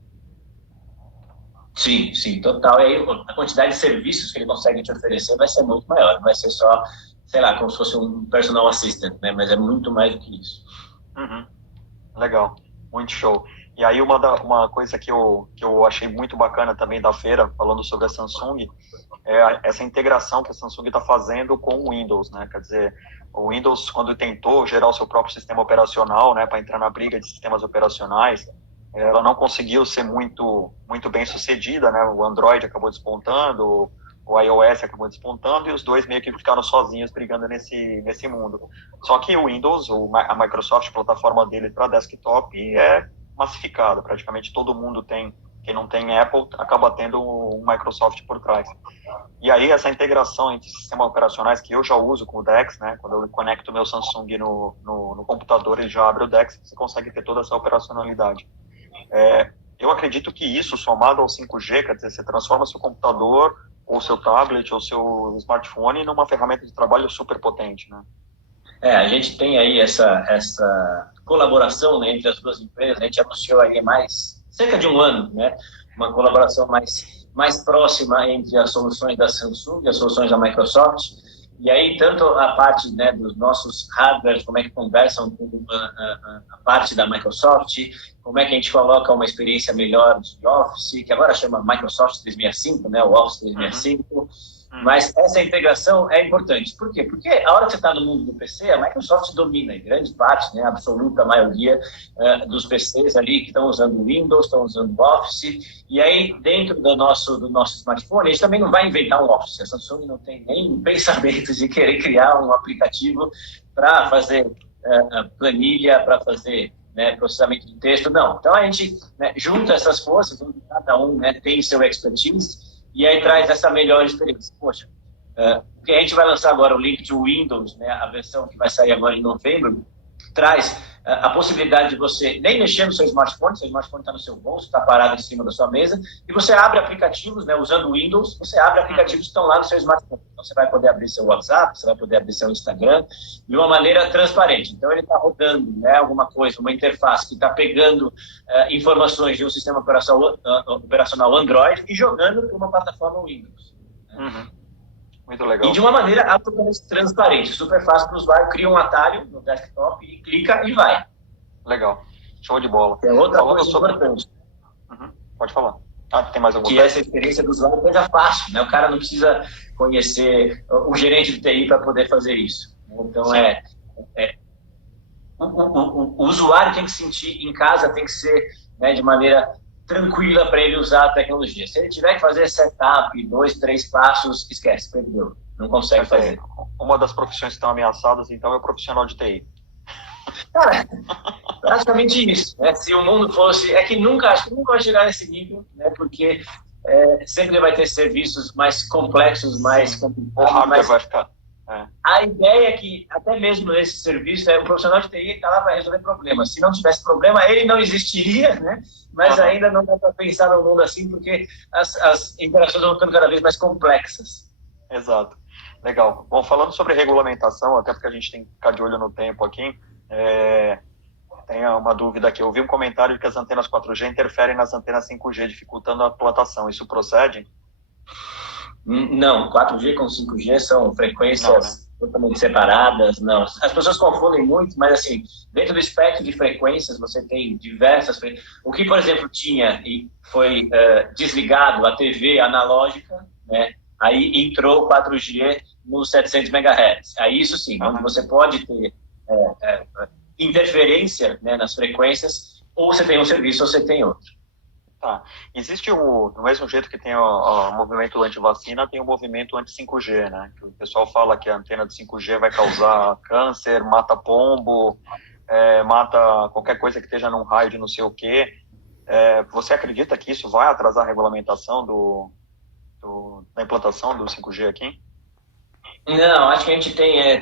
Sim, sim, total. E aí a quantidade de serviços que ele consegue te oferecer vai ser muito maior, não vai ser só, sei lá, como se fosse um personal assistant, né? Mas é muito mais do que isso. Legal, muito show. E aí uma coisa que eu achei muito bacana também da feira, falando sobre a Samsung, é essa integração que a Samsung está fazendo com o Windows, né? Quer dizer, o Windows, quando tentou gerar o seu próprio sistema operacional, né, para entrar na briga de sistemas operacionais, ela não conseguiu ser muito bem sucedida, né? O Android acabou despontando, o iOS acabou despontando e os dois meio que ficaram sozinhos brigando nesse mundo. Só que o Windows, a Microsoft, a plataforma dele para desktop, é massificada. Praticamente todo mundo tem Quem não tem Apple acaba tendo um Microsoft por trás. E aí essa integração entre sistemas operacionais que eu já uso com o DeX, né? Quando eu conecto o meu Samsung no computador, ele já abre o DeX, você consegue ter toda essa operacionalidade. Eu acredito que isso, somado ao 5G, quer dizer, você transforma seu computador, ou seu tablet, ou seu smartphone numa ferramenta de trabalho super potente, né? A gente tem aí essa colaboração, né, entre as duas empresas. A gente anunciou aí cerca de um ano, né, uma colaboração mais próxima entre as soluções da Samsung e as soluções da Microsoft. E aí, tanto a parte, né, dos nossos hardwares, como é que conversam com a parte da Microsoft, como é que a gente coloca uma experiência melhor de Office, que agora chama Microsoft 365, né, o Office 365. Mas essa integração é importante. Por quê? Porque a hora que você está no mundo do PC, a Microsoft domina em grande parte, né, a absoluta maioria dos PCs ali que estão usando Windows, estão usando Office. E aí, dentro do nosso smartphone, a gente também não vai inventar um Office. A Samsung não tem nem pensamento de querer criar um aplicativo para fazer planilha, para fazer, né, processamento de texto. Não. Então, a gente, né, junta essas forças, onde cada um, né, tem seu expertise, e aí traz essa melhor experiência. Poxa, porque a gente vai lançar agora o Link to Windows, né, a versão que vai sair agora em novembro, traz a possibilidade de você nem mexer no seu smartphone está no seu bolso, está parado em cima da sua mesa, e você abre aplicativos, né, usando o Windows, você abre aplicativos que estão lá no seu smartphone. Então, você vai poder abrir seu WhatsApp, você vai poder abrir seu Instagram, de uma maneira transparente. Então, ele está rodando, né, alguma coisa, uma interface que está pegando informações de um sistema operacional Android e jogando para uma plataforma Windows. Uhum. Muito legal. E de uma maneira absolutamente transparente, super fácil para o usuário, cria um atalho no desktop e clica e vai. Legal, show de bola. É outra coisa importante. Pode falar. Tem mais alguma que coisa? Essa experiência do usuário seja fácil, né? O cara não precisa conhecer o gerente de TI para poder fazer isso. Então, o usuário tem que sentir em casa, tem que ser, né, de maneira tranquila para ele usar a tecnologia. Se ele tiver que fazer setup, 2, 3 passos, esquece, perdeu. Não consegue fazer. Uma das profissões que estão ameaçadas, então, é o profissional de TI. Cara, praticamente isso, né? Se o mundo fosse... acho que nunca vai chegar nesse nível, né? Porque sempre vai ter serviços mais complexos, mais complicados. O hardware vai ficar... A ideia é que, até mesmo nesse serviço, o profissional de TI está lá para resolver problemas. Se não tivesse problema, ele não existiria, né? Mas ainda não dá para pensar no mundo assim, porque as interações vão ficando cada vez mais complexas. Exato. Legal. Bom, falando sobre regulamentação, até porque a gente tem que ficar de olho no tempo aqui, tem uma dúvida aqui. Eu vi um comentário de que as antenas 4G interferem nas antenas 5G, dificultando a implantação. Isso procede? Não, 4G com 5G são frequências totalmente separadas, não. As pessoas confundem muito, mas assim, dentro do espectro de frequências, você tem diversas frequências. O que, por exemplo, tinha e foi desligado a TV analógica, né? Aí entrou 4G nos 700 MHz. Aí isso sim, onde você pode ter interferência, né, nas frequências, ou você tem um serviço ou você tem outro. Tá. Existe do mesmo jeito que tem o movimento anti-vacina, tem o movimento anti-5G, né? Que o pessoal fala que a antena de 5G vai causar câncer, mata pombo, mata qualquer coisa que esteja num raio de não sei o quê. Você acredita que isso vai atrasar a regulamentação da implantação do 5G aqui? Não, acho que a gente tem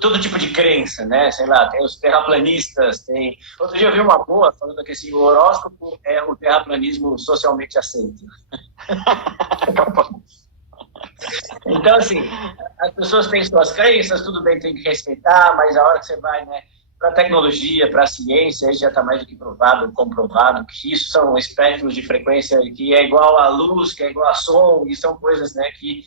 todo tipo de crença, né? Sei lá, tem os terraplanistas, tem... Outro dia eu vi uma boa falando que assim, o horóscopo é o terraplanismo socialmente aceito. Então, assim, as pessoas têm suas crenças, tudo bem, tem que respeitar, mas a hora que você vai, né, para a tecnologia, para a ciência, aí já está mais do que provado, comprovado, que isso são espectros de frequência que é igual à luz, que é igual a som, e são coisas, né, que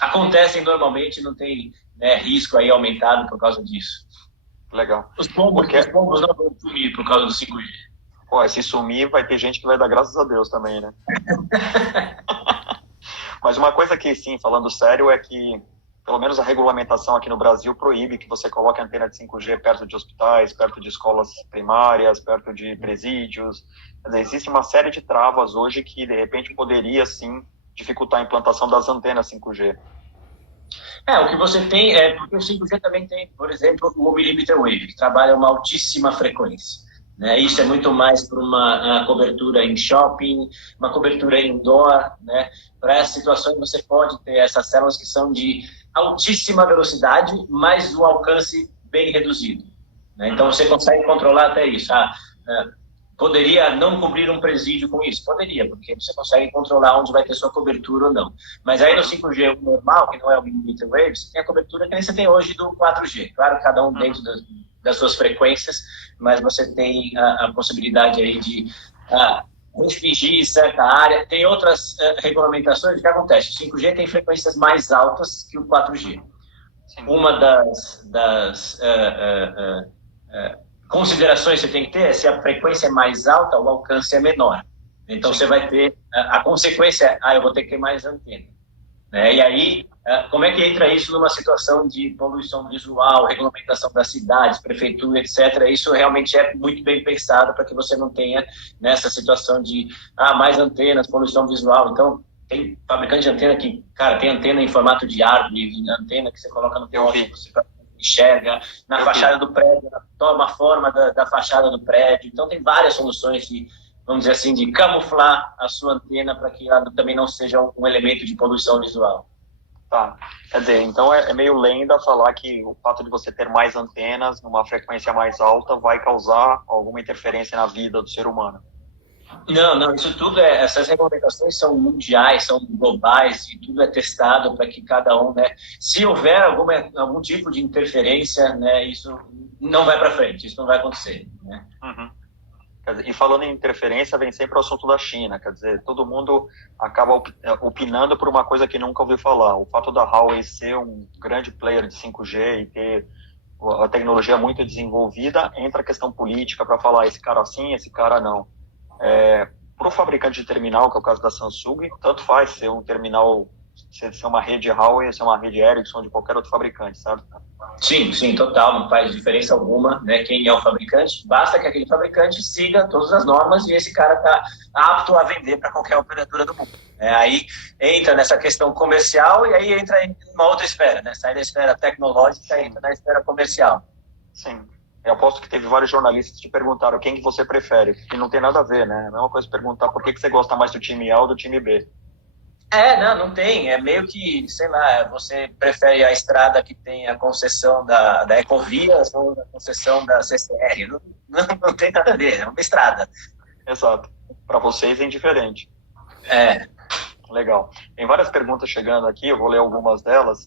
acontecem normalmente, não tem, né, risco aí aumentado por causa disso. Legal. Os pombos não vão sumir por causa do 5G. Pô, se sumir, vai ter gente que vai dar graças a Deus também, né? Mas uma coisa que, sim, falando sério, é que, pelo menos a regulamentação aqui no Brasil proíbe que você coloque antena de 5G perto de hospitais, perto de escolas primárias, perto de presídios. Quer dizer, existe uma série de travas hoje que, de repente, poderia, sim, dificultar a implantação das antenas 5G. O que você tem porque o 5G também tem, por exemplo, o millimeter wave, que trabalha uma altíssima frequência. né? Isso é muito mais para uma cobertura em shopping, uma cobertura indoor, né? Para essas situações você pode ter essas células que são de altíssima velocidade, mas o alcance bem reduzido, né? Então você consegue controlar até isso. Poderia não cobrir um presídio com isso? Poderia, porque você consegue controlar onde vai ter sua cobertura ou não. Mas aí no 5G normal, que não é o millimeter wave, você tem a cobertura que nem você tem hoje do 4G. Claro, cada um dentro das suas frequências, mas você tem a possibilidade aí de restringir certa área. Tem outras regulamentações. O que acontece? O 5G tem frequências mais altas que o 4G. Sim. Uma das considerações que você tem que ter é se a frequência é mais alta, o alcance é menor. Então, Sim. Você vai ter a consequência, eu vou ter que ter mais antena. Né? E aí, como é que entra isso numa situação de poluição visual, regulamentação das cidades, prefeitura, etc. Isso realmente é muito bem pensado para que você não tenha nessa situação de mais antenas, poluição visual. Então, tem fabricante de antena que, cara, tem antena em formato de árvore, antena que você coloca no poste, você enxerga na fachada do prédio, toma a forma da fachada do prédio. Então, tem várias soluções de, vamos dizer assim, de camuflar a sua antena para que ela também não seja um elemento de poluição visual. Tá. Quer dizer, então é meio lenda falar que o fato de você ter mais antenas numa frequência mais alta vai causar alguma interferência na vida do ser humano. Não, isso tudo essas regulamentações são mundiais, são globais e tudo é testado para que cada um, né, se houver algum tipo de interferência, né, isso não vai para frente, isso não vai acontecer, né? Uhum. E falando em interferência, vem sempre o assunto da China, quer dizer, todo mundo acaba opinando por uma coisa que nunca ouviu falar. O fato da Huawei ser um grande player de 5G e ter a tecnologia muito desenvolvida, entra a questão política para falar esse cara sim, esse cara não. Para o fabricante de terminal, que é o caso da Samsung, tanto faz ser um terminal, ser uma rede Huawei, ser uma rede Ericsson de qualquer outro fabricante, sabe? Sim, total, não faz diferença alguma, né? Quem é o fabricante, basta que aquele fabricante siga todas as normas e esse cara está apto a vender para qualquer operadora do mundo. Aí entra nessa questão comercial e aí entra em uma outra esfera, né? Sai da esfera tecnológica e entra na esfera comercial. Sim. Eu aposto que teve vários jornalistas que te perguntaram quem que você prefere, que não tem nada a ver, né? É a mesma coisa perguntar por que você gosta mais do time A ou do time B. Não tem. É meio que, sei lá, você prefere a estrada que tem a concessão da Ecovias ou a concessão da CCR. Não tem nada a ver, é uma estrada. Exato. Para vocês é indiferente. Legal. Tem várias perguntas chegando aqui, eu vou ler algumas delas.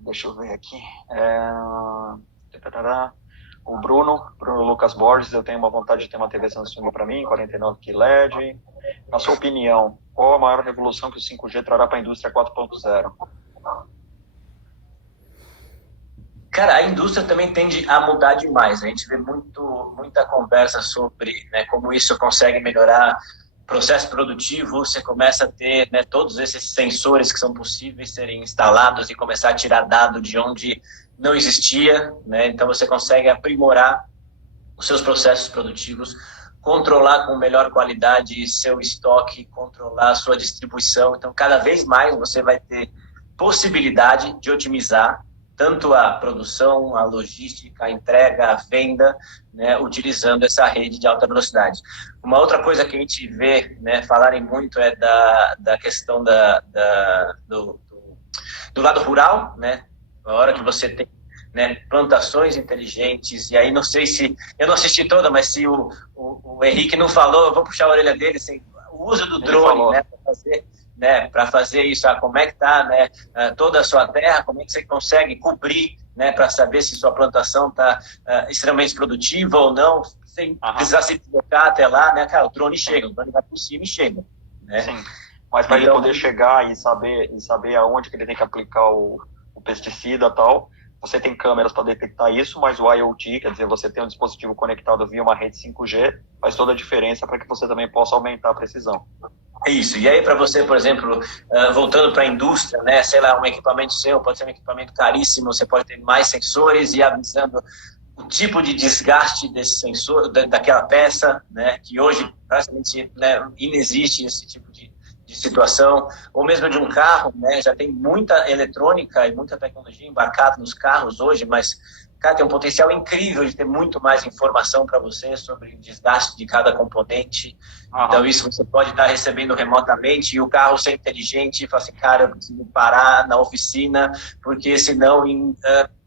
Deixa eu ver aqui. O Bruno Lucas Borges, eu tenho uma vontade de ter uma TV Samsung para mim, 49 LED. Na sua opinião, qual a maior revolução que o 5G trará para a indústria 4.0? Cara, a indústria também tende a mudar demais. A gente vê muita conversa sobre, né, como isso consegue melhorar o processo produtivo. Você começa a ter, né, todos esses sensores que são possíveis serem instalados e começar a tirar dado de onde não existia, né? Então você consegue aprimorar os seus processos produtivos, controlar com melhor qualidade seu estoque, controlar a sua distribuição. Então, cada vez mais você vai ter possibilidade de otimizar tanto a produção, a logística, a entrega, a venda, né, utilizando essa rede de alta velocidade. Uma outra coisa que a gente vê, né, falarem muito é da questão do lado rural, né? A hora que você tem, né, plantações inteligentes, e aí não sei se, eu não assisti toda, mas se o Henrique não falou, eu vou puxar a orelha dele, assim, o uso do drone, né, para fazer isso, como é que está, né, toda a sua terra, como é que você consegue cobrir, né, para saber se sua plantação está extremamente produtiva ou não, sem precisar se deslocar até lá, né, cara, o drone chega, o drone vai por cima e chega, né? Sim. Mas para ele poder chegar e saber aonde que ele tem que aplicar o pesticida e tal, você tem câmeras para detectar isso, mas o IoT, quer dizer, você tem um dispositivo conectado via uma rede 5G, faz toda a diferença para que você também possa aumentar a precisão. Isso, e aí para você, por exemplo, voltando para a indústria, né, sei lá, um equipamento seu pode ser um equipamento caríssimo, você pode ter mais sensores e avisando o tipo de desgaste desse sensor, daquela peça, né, que hoje praticamente, né, inexiste esse tipo de situação, ou mesmo de um carro, né, já tem muita eletrônica e muita tecnologia embarcada nos carros hoje, mas cara, tem um potencial incrível de ter muito mais informação para você sobre o desgaste de cada componente. Então, isso você pode estar recebendo remotamente e o carro ser inteligente e falar assim, cara, eu preciso parar na oficina, porque senão em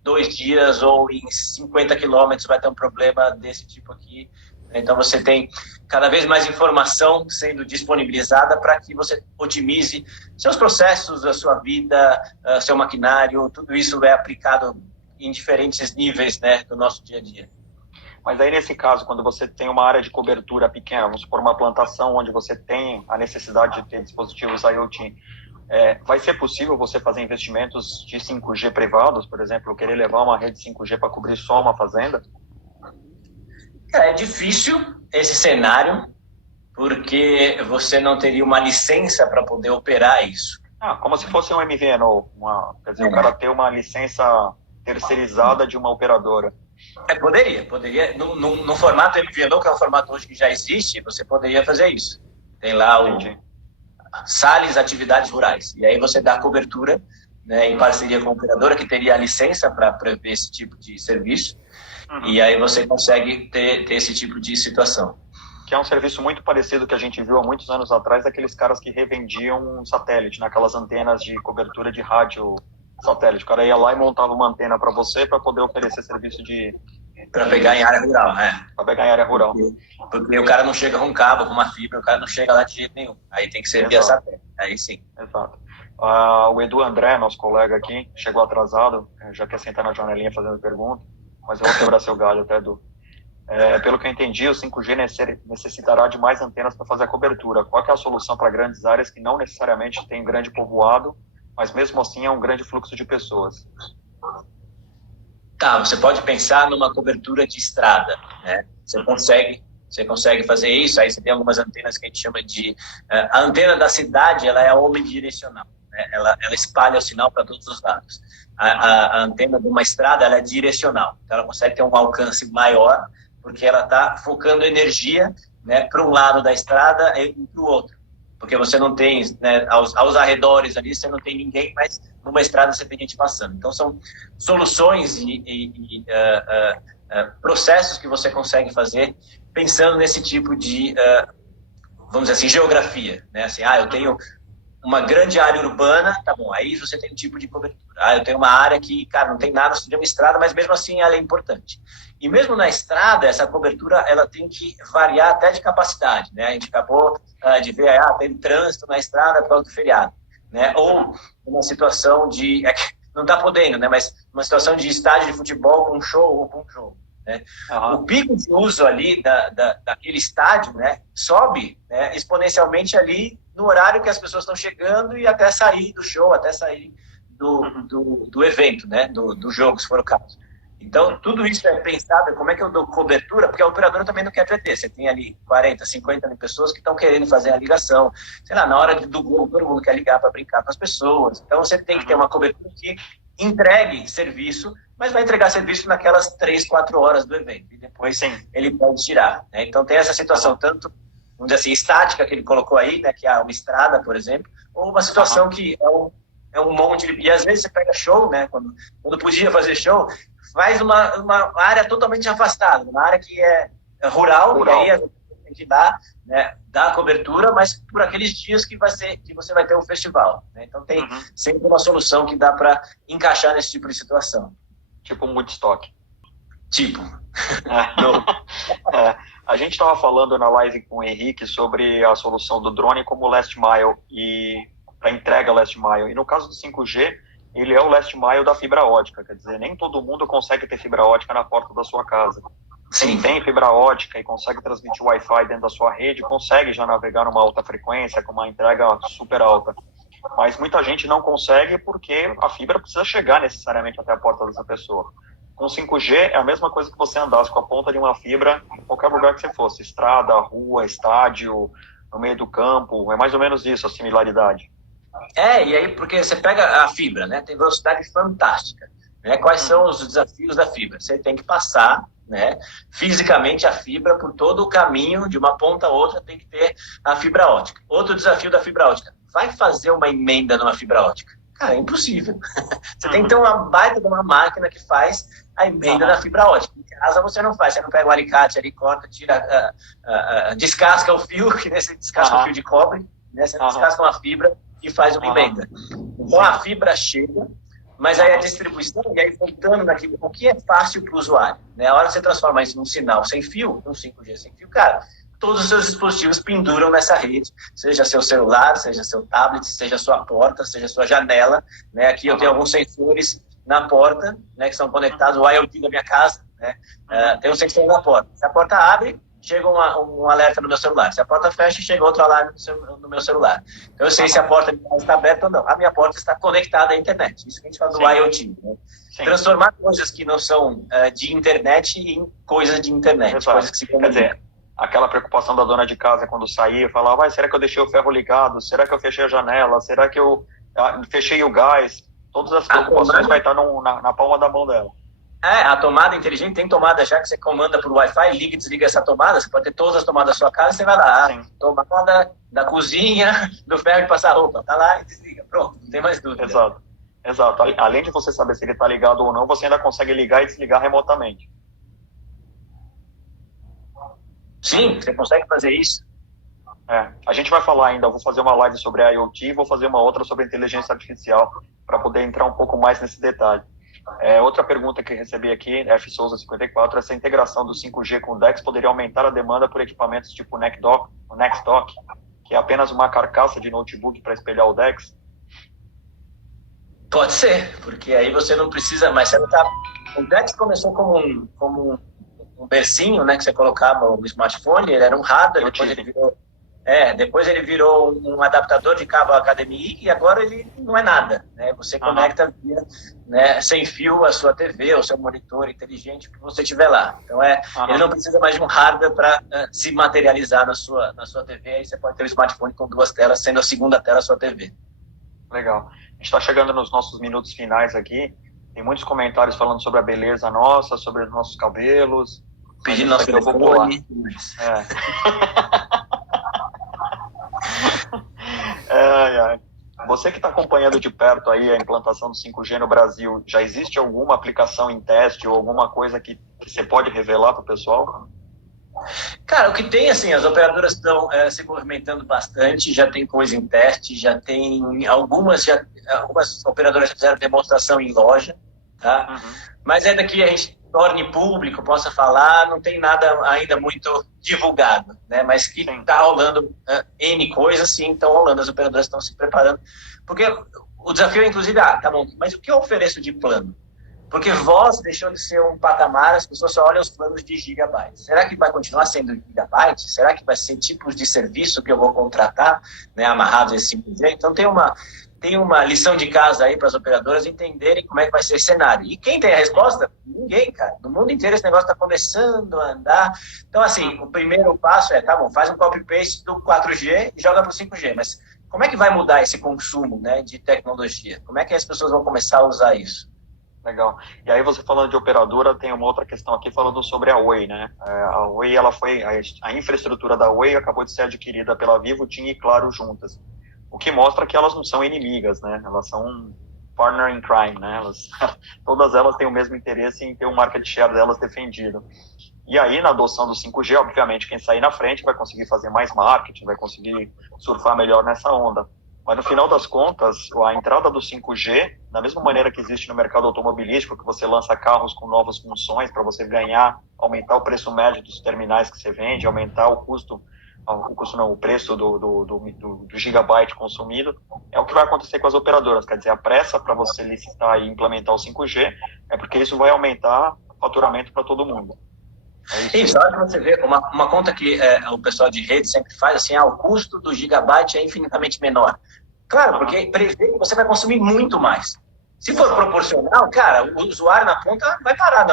2 dias ou em 50 quilômetros vai ter um problema desse tipo aqui. Então, você tem cada vez mais informação sendo disponibilizada para que você otimize seus processos, a sua vida, seu maquinário, tudo isso é aplicado em diferentes níveis, né, do nosso dia a dia. Mas aí, nesse caso, quando você tem uma área de cobertura pequena, vamos supor uma plantação onde você tem a necessidade de ter dispositivos IoT, vai ser possível você fazer investimentos de 5G privados, por exemplo, querer levar uma rede 5G para cobrir só uma fazenda? É difícil esse cenário, porque você não teria uma licença para poder operar isso. Como se fosse um MVNO, quer dizer, o cara ter uma licença terceirizada de uma operadora. Poderia. No formato MVNO, que é um formato hoje que já existe, você poderia fazer isso. Tem lá o SALES Atividades Rurais, e aí você dá cobertura, né, em parceria com a operadora, que teria a licença para prever esse tipo de serviço, e aí você consegue ter esse tipo de situação. Que é um serviço muito parecido que a gente viu há muitos anos atrás, daqueles caras que revendiam um satélite, naquelas antenas de cobertura de rádio satélite. O cara ia lá e montava uma antena para você para poder oferecer serviço de... Para pegar em área rural, Para pegar em área rural. Porque o cara não chega com um cabo, com uma fibra, o cara não chega lá de jeito nenhum. Aí tem que ser via satélite, aí sim. Exato. O Edu André, nosso colega aqui, chegou atrasado, já quer sentar na janelinha fazendo pergunta, mas eu vou quebrar seu galho até, Edu. Pelo que eu entendi, o 5G necessitará de mais antenas para fazer a cobertura. Qual que é a solução para grandes áreas que não necessariamente tem grande povoado, mas mesmo assim é um grande fluxo de pessoas? Você pode pensar numa cobertura de estrada, né? Você consegue fazer isso, aí você tem algumas antenas que a gente chama de... a antena da cidade, ela é omnidirecional, né? Ela espalha o sinal para todos os lados. A antena de uma estrada, ela é direcional, então ela consegue ter um alcance maior, porque ela está focando energia, né, para um lado da estrada e para o outro. Porque você não tem, né, aos arredores ali, você não tem ninguém, mas numa estrada você tem gente passando. Então, são soluções e processos que você consegue fazer pensando nesse tipo de, vamos dizer assim, geografia. Né? Assim, eu tenho uma grande área urbana, tá bom, aí você tem um tipo de cobertura. Eu tenho uma área que, cara, não tem nada, você tem uma estrada, mas mesmo assim ela é importante. E mesmo na estrada, essa cobertura, ela tem que variar até de capacidade, né? A gente acabou de ver, tem trânsito na estrada por causa do feriado, né? Ou uma situação de, não está podendo, né? Mas uma situação de estádio de futebol com um show ou com um jogo, né? O pico de uso ali daquele estádio, né, sobe, né, exponencialmente ali no horário que as pessoas estão chegando e até sair do show, até sair do evento, né, do jogo, se for o caso. Então, tudo isso é pensado, como é que eu dou cobertura, porque a operadora também não quer perder. Você tem ali 40, 50 mil pessoas que estão querendo fazer a ligação. Sei lá, na hora do gol, todo mundo quer ligar para brincar com as pessoas. Então, você tem que ter uma cobertura que entregue serviço, mas vai entregar serviço naquelas 3, 4 horas do evento. E depois ele pode tirar, né? Então, tem essa situação, tanto, vamos dizer assim, estática que ele colocou aí, né, que é uma estrada, por exemplo, ou uma situação que é um monte de... E às vezes você pega show, né, quando podia fazer show, faz uma área totalmente afastada, uma área que é rural. E aí a gente tem que dar a cobertura, mas por aqueles dias que você vai ter um festival, né? Então tem sempre uma solução que dá para encaixar nesse tipo de situação. Tipo um Woodstock. Tipo. A gente estava falando na live com o Henrique sobre a solução do drone como last mile e a entrega last mile. E no caso do 5G, ele é o last mile da fibra ótica, quer dizer, nem todo mundo consegue ter fibra ótica na porta da sua casa. Quem tem fibra ótica e consegue transmitir Wi-Fi dentro da sua rede, consegue já navegar numa alta frequência, com uma entrega super alta. Mas muita gente não consegue porque a fibra precisa chegar necessariamente até a porta dessa pessoa. Com 5G é a mesma coisa que você andasse com a ponta de uma fibra em qualquer lugar que você fosse, estrada, rua, estádio, no meio do campo, é mais ou menos isso a similaridade. E aí, porque você pega a fibra, né, tem velocidade fantástica, né, quais são os desafios da fibra? Você tem que passar, né, fisicamente a fibra por todo o caminho, de uma ponta a outra tem que ter a fibra ótica. Outro desafio da fibra ótica, vai fazer uma emenda numa fibra ótica, Cara, é impossível. Você tem que ter uma baita de uma máquina que faz a emenda da fibra ótica. Em casa você não faz, você não pega o alicate ali, corta, tira, descasca o fio, que nesse descasca o fio de cobre, né? Você descasca uma fibra e faz uma emenda. Então a fibra chega, mas aí a distribuição, e aí voltando naquilo, o que é fácil para o usuário, né? A hora que você transforma isso num sinal sem fio, num 5G sem fio, cara, todos os seus dispositivos penduram nessa rede, seja seu celular, seja seu tablet, seja sua porta, seja sua janela, né? Aqui eu tenho alguns sensores na porta, né, que são conectados ao IoT da minha casa, né? Tem um sensor na porta. Se a porta abre, chega um alerta no meu celular. Se a porta fecha, chega outro alarme no meu celular. Então eu sei se a porta está aberta ou não. A minha porta está conectada à internet. Isso que a gente fala do IoT, né? Transformar coisas que não são de internet em coisas de internet, coisas que se comunicam. Aquela preocupação da dona de casa quando saía, falava, será que eu deixei o ferro ligado? Será que eu fechei a janela? Será que eu fechei o gás? Todas as preocupações vai estar na palma da mão dela. A tomada inteligente tem tomada já que você comanda por Wi-Fi, liga e desliga essa tomada, você pode ter todas as tomadas da sua casa, você vai lá, tomada da cozinha, do ferro de passar roupa, tá lá e desliga, pronto, não tem mais dúvida. Exato. Além de você saber se ele está ligado ou não, você ainda consegue ligar e desligar remotamente. Sim, você consegue fazer isso. A gente vai falar ainda, eu vou fazer uma live sobre a IoT e vou fazer uma outra sobre inteligência artificial, para poder entrar um pouco mais nesse detalhe. Outra pergunta que recebi aqui, F. Souza 54, essa integração do 5G com o DeX poderia aumentar a demanda por equipamentos tipo o Nextdock, que é apenas uma carcaça de notebook para espelhar o DeX? Pode ser, porque aí você não precisa mais, você não tá... O DeX começou como um bercinho, né, que você colocava o smartphone, ele era um hardware, depois ele virou um adaptador de cabo HDMI e agora ele não é nada, né? Você conecta via, né, sem fio a sua TV, o seu monitor inteligente que você tiver lá. Então ele não precisa mais de um hardware para se materializar na sua TV, aí você pode ter um smartphone com duas telas, sendo a segunda tela a sua TV. Legal. A gente está chegando nos nossos minutos finais aqui, tem muitos comentários falando sobre a beleza nossa, sobre os nossos cabelos. Pedindo nosso telefone. Você que está acompanhando de perto aí a implantação do 5G no Brasil, já existe alguma aplicação em teste ou alguma coisa que você pode revelar para o pessoal? Cara, o que tem, assim, as operadoras estão se movimentando bastante, já tem coisa em teste, já tem algumas operadoras já fizeram demonstração em loja, tá? Mas ainda que a gente torne público, possa falar, não tem nada ainda muito divulgado, né? Mas que está rolando N coisas, sim, estão rolando, as operadoras estão se preparando, porque o desafio é, inclusive, tá bom, mas o que eu ofereço de plano? Porque voz deixou de ser um patamar, as pessoas só olham os planos de gigabytes. Será que vai continuar sendo gigabyte? Será que vai ser tipos de serviço que eu vou contratar, né, amarrados a esse 5G? Então tem uma lição de casa aí para as operadoras entenderem como é que vai ser esse cenário. E quem tem a resposta? Ninguém, cara. No mundo inteiro esse negócio está começando a andar. Então, assim, o primeiro passo tá bom, faz um copy-paste do 4G e joga para o 5G. Mas como é que vai mudar esse consumo, né, de tecnologia? Como é que as pessoas vão começar a usar isso? Legal. E aí você falando de operadora, tem uma outra questão aqui falando sobre a Oi, né? A Oi, a infraestrutura da Oi acabou de ser adquirida pela Vivo, TIM e Claro juntas. O que mostra que elas não são inimigas, né? Elas são partner in crime, né? Todas elas têm o mesmo interesse em ter o market share delas defendido. E aí, na adoção do 5G, obviamente, quem sair na frente vai conseguir fazer mais marketing, vai conseguir surfar melhor nessa onda. Mas, no final das contas, a entrada do 5G, da mesma maneira que existe no mercado automobilístico, que você lança carros com novas funções para você ganhar, aumentar o preço médio dos terminais que você vende, aumentar o preço do gigabyte consumido, é o que vai acontecer com as operadoras. Quer dizer, a pressa para você licitar e implementar o 5G é porque isso vai aumentar o faturamento para todo mundo. Isso, olha para você ver, uma conta que o pessoal de rede sempre faz, assim, o custo do gigabyte é infinitamente menor. Claro, porque prevê que você vai consumir muito mais. Se for proporcional, cara, o usuário na ponta vai parar.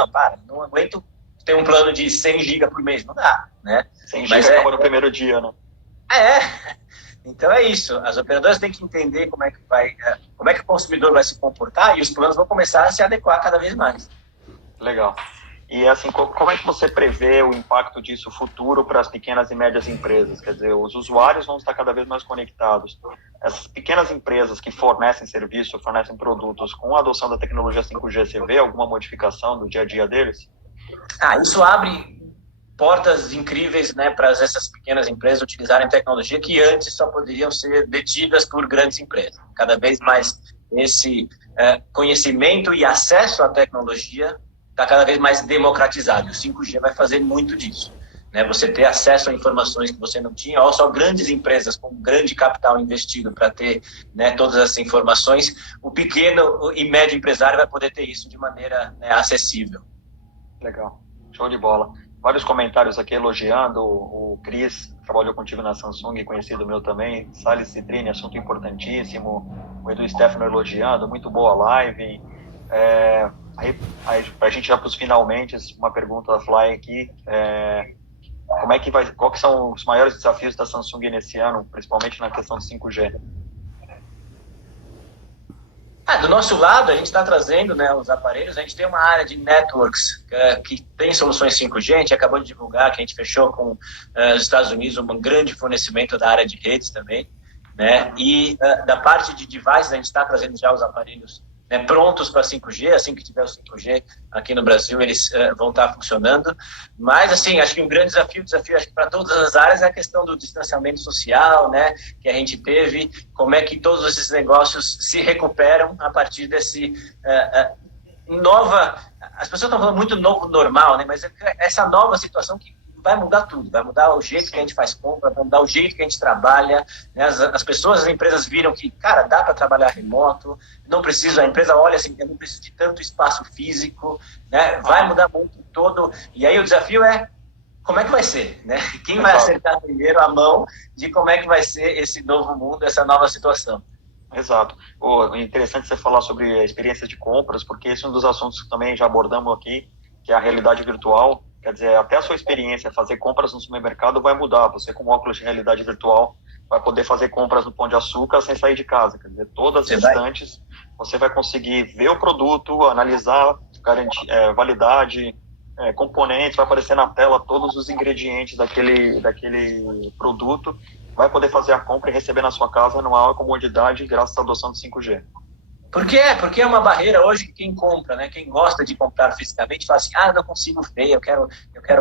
Não aguento ter um plano de 100 GB por mês, não dá, né? 100 GB acaba no primeiro dia, né? Então é isso, as operadoras têm que entender como é que o consumidor vai se comportar e os planos vão começar a se adequar cada vez mais. Legal. E assim, como é que você prevê o impacto disso futuro para as pequenas e médias empresas? Quer dizer, os usuários vão estar cada vez mais conectados. essas pequenas empresas que fornecem serviço, fornecem produtos com a adoção da tecnologia 5G, você vê alguma modificação do dia a dia deles? Isso abre portas incríveis, né, para essas pequenas empresas utilizarem tecnologia que antes só poderiam ser detidas por grandes empresas. Cada vez mais esse conhecimento e acesso à tecnologia está cada vez mais democratizado. E o 5G vai fazer muito disso. Né, você ter acesso a informações que você não tinha, ou só grandes empresas com grande capital investido para ter, né, todas essas informações, o pequeno e médio empresário vai poder ter isso de maneira, né, acessível. Legal, show de bola. Vários comentários aqui elogiando, o Cris trabalhou contigo na Samsung, conhecido meu também, Salles Citrine, assunto importantíssimo, o Edu Stefano elogiando, muito boa live. Aí para a gente já para os finalmente, uma pergunta da Fly aqui, qual que são os maiores desafios da Samsung nesse ano, principalmente na questão de 5G? Do nosso lado, a gente está trazendo, né, os aparelhos, a gente tem uma área de networks que tem soluções 5G, a gente acabou de divulgar que a gente fechou com os Estados Unidos um grande fornecimento da área de redes também, né, e da parte de devices, a gente está trazendo já os aparelhos, né, prontos para 5G, assim que tiver o 5G aqui no Brasil, eles vão estar funcionando. Mas, assim, acho que um grande desafio acho que para todas as áreas é a questão do distanciamento social, né, que a gente teve, como é que todos esses negócios se recuperam a partir desse as pessoas estão falando muito novo normal, né, mas essa nova situação que vai mudar tudo, vai mudar o jeito que a gente faz compra, vai mudar o jeito que a gente trabalha, né? As pessoas, as empresas viram que, cara, dá para trabalhar remoto, não precisa, a empresa olha assim, eu não preciso de tanto espaço físico, né? Vai mudar muito todo, e aí o desafio é como é que vai ser, né? Quem vai acertar primeiro a mão de como é que vai ser esse novo mundo, essa nova situação. Exato. Interessante você falar sobre a experiência de compras, porque esse é um dos assuntos que também já abordamos aqui, que é a realidade virtual. Quer dizer, até a sua experiência, fazer compras no supermercado vai mudar. Você, com óculos de realidade virtual, vai poder fazer compras no Pão de Açúcar sem sair de casa. Quer dizer, todas as instantes, você vai conseguir ver o produto, analisar, garantir, validade, componentes, vai aparecer na tela todos os ingredientes daquele produto, vai poder fazer a compra e receber na sua casa numa maior comodidade graças à adoção do 5G. Porque é uma barreira hoje que quem compra, né? Quem gosta de comprar fisicamente fala assim, eu não consigo ver, eu quero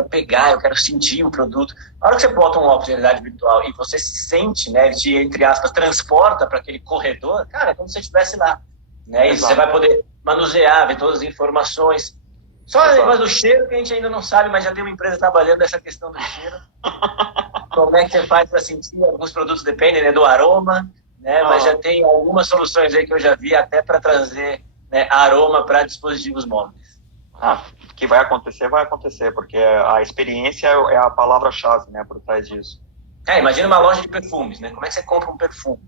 pegar, eu quero sentir o produto. Na hora que você bota um óculos de realidade virtual e você se sente, né, te, entre aspas, transporta para aquele corredor, cara, é como se você estivesse lá, né? E você vai poder manusear, ver todas as informações. Só o negócio do cheiro que a gente ainda não sabe, mas já tem uma empresa trabalhando nessa questão do cheiro. Como é que você faz para sentir? Alguns produtos dependem, né, do aroma, né, mas já tem algumas soluções aí que eu já vi até para trazer, né, aroma para dispositivos móveis. Que vai acontecer, porque a experiência é a palavra-chave, né, por trás disso. Imagina uma loja de perfumes, né? Como é que você compra um perfume?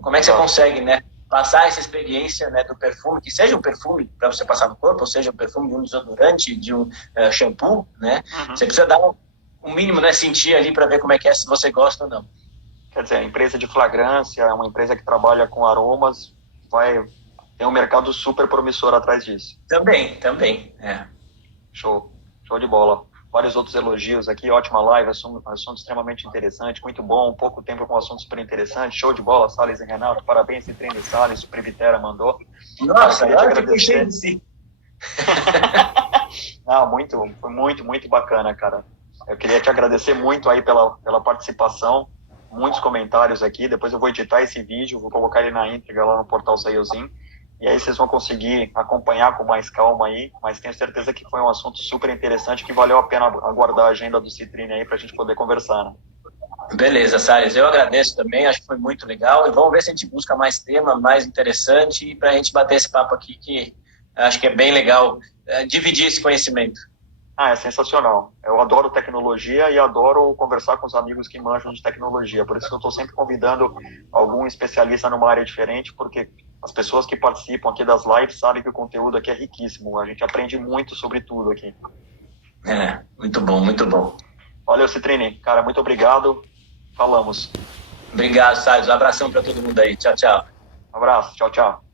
Como é que você consegue, né, passar essa experiência, né, do perfume, que seja um perfume para você passar no corpo, ou seja um perfume de um desodorante, de um shampoo, né? Você precisa dar um mínimo, né, sentir ali para ver como é que é, se você gosta ou não. Quer dizer, a empresa de flagrância, é uma empresa que trabalha com aromas, tem um mercado super promissor atrás disso. Também. Show de bola. Vários outros elogios aqui, ótima live, assunto extremamente interessante, muito bom, pouco tempo com um assunto super interessante, show de bola, Salles e Renato, parabéns, esse treino Salles, Super Vitera mandou. Nossa, queria te agradecer. Foi muito bacana, cara. Eu queria te agradecer muito aí pela participação, muitos comentários aqui, depois eu vou editar esse vídeo, vou colocar ele na íntegra lá no portal Sailzin, e aí vocês vão conseguir acompanhar com mais calma aí, mas tenho certeza que foi um assunto super interessante, que valeu a pena aguardar a agenda do Citrine aí pra gente poder conversar, né? Beleza, Salles, eu agradeço também, acho que foi muito legal, e vamos ver se a gente busca mais tema, mais interessante, pra gente bater esse papo aqui, que acho que é bem legal dividir esse conhecimento. É sensacional. Eu adoro tecnologia e adoro conversar com os amigos que manjam de tecnologia. Por isso que eu estou sempre convidando algum especialista numa área diferente, porque as pessoas que participam aqui das lives sabem que o conteúdo aqui é riquíssimo. A gente aprende muito sobre tudo aqui. Muito bom, muito bom. Valeu, Citrine. Cara, muito obrigado. Falamos. Obrigado, Salles. Um abração para todo mundo aí. Tchau, tchau. Um abraço. Tchau, tchau.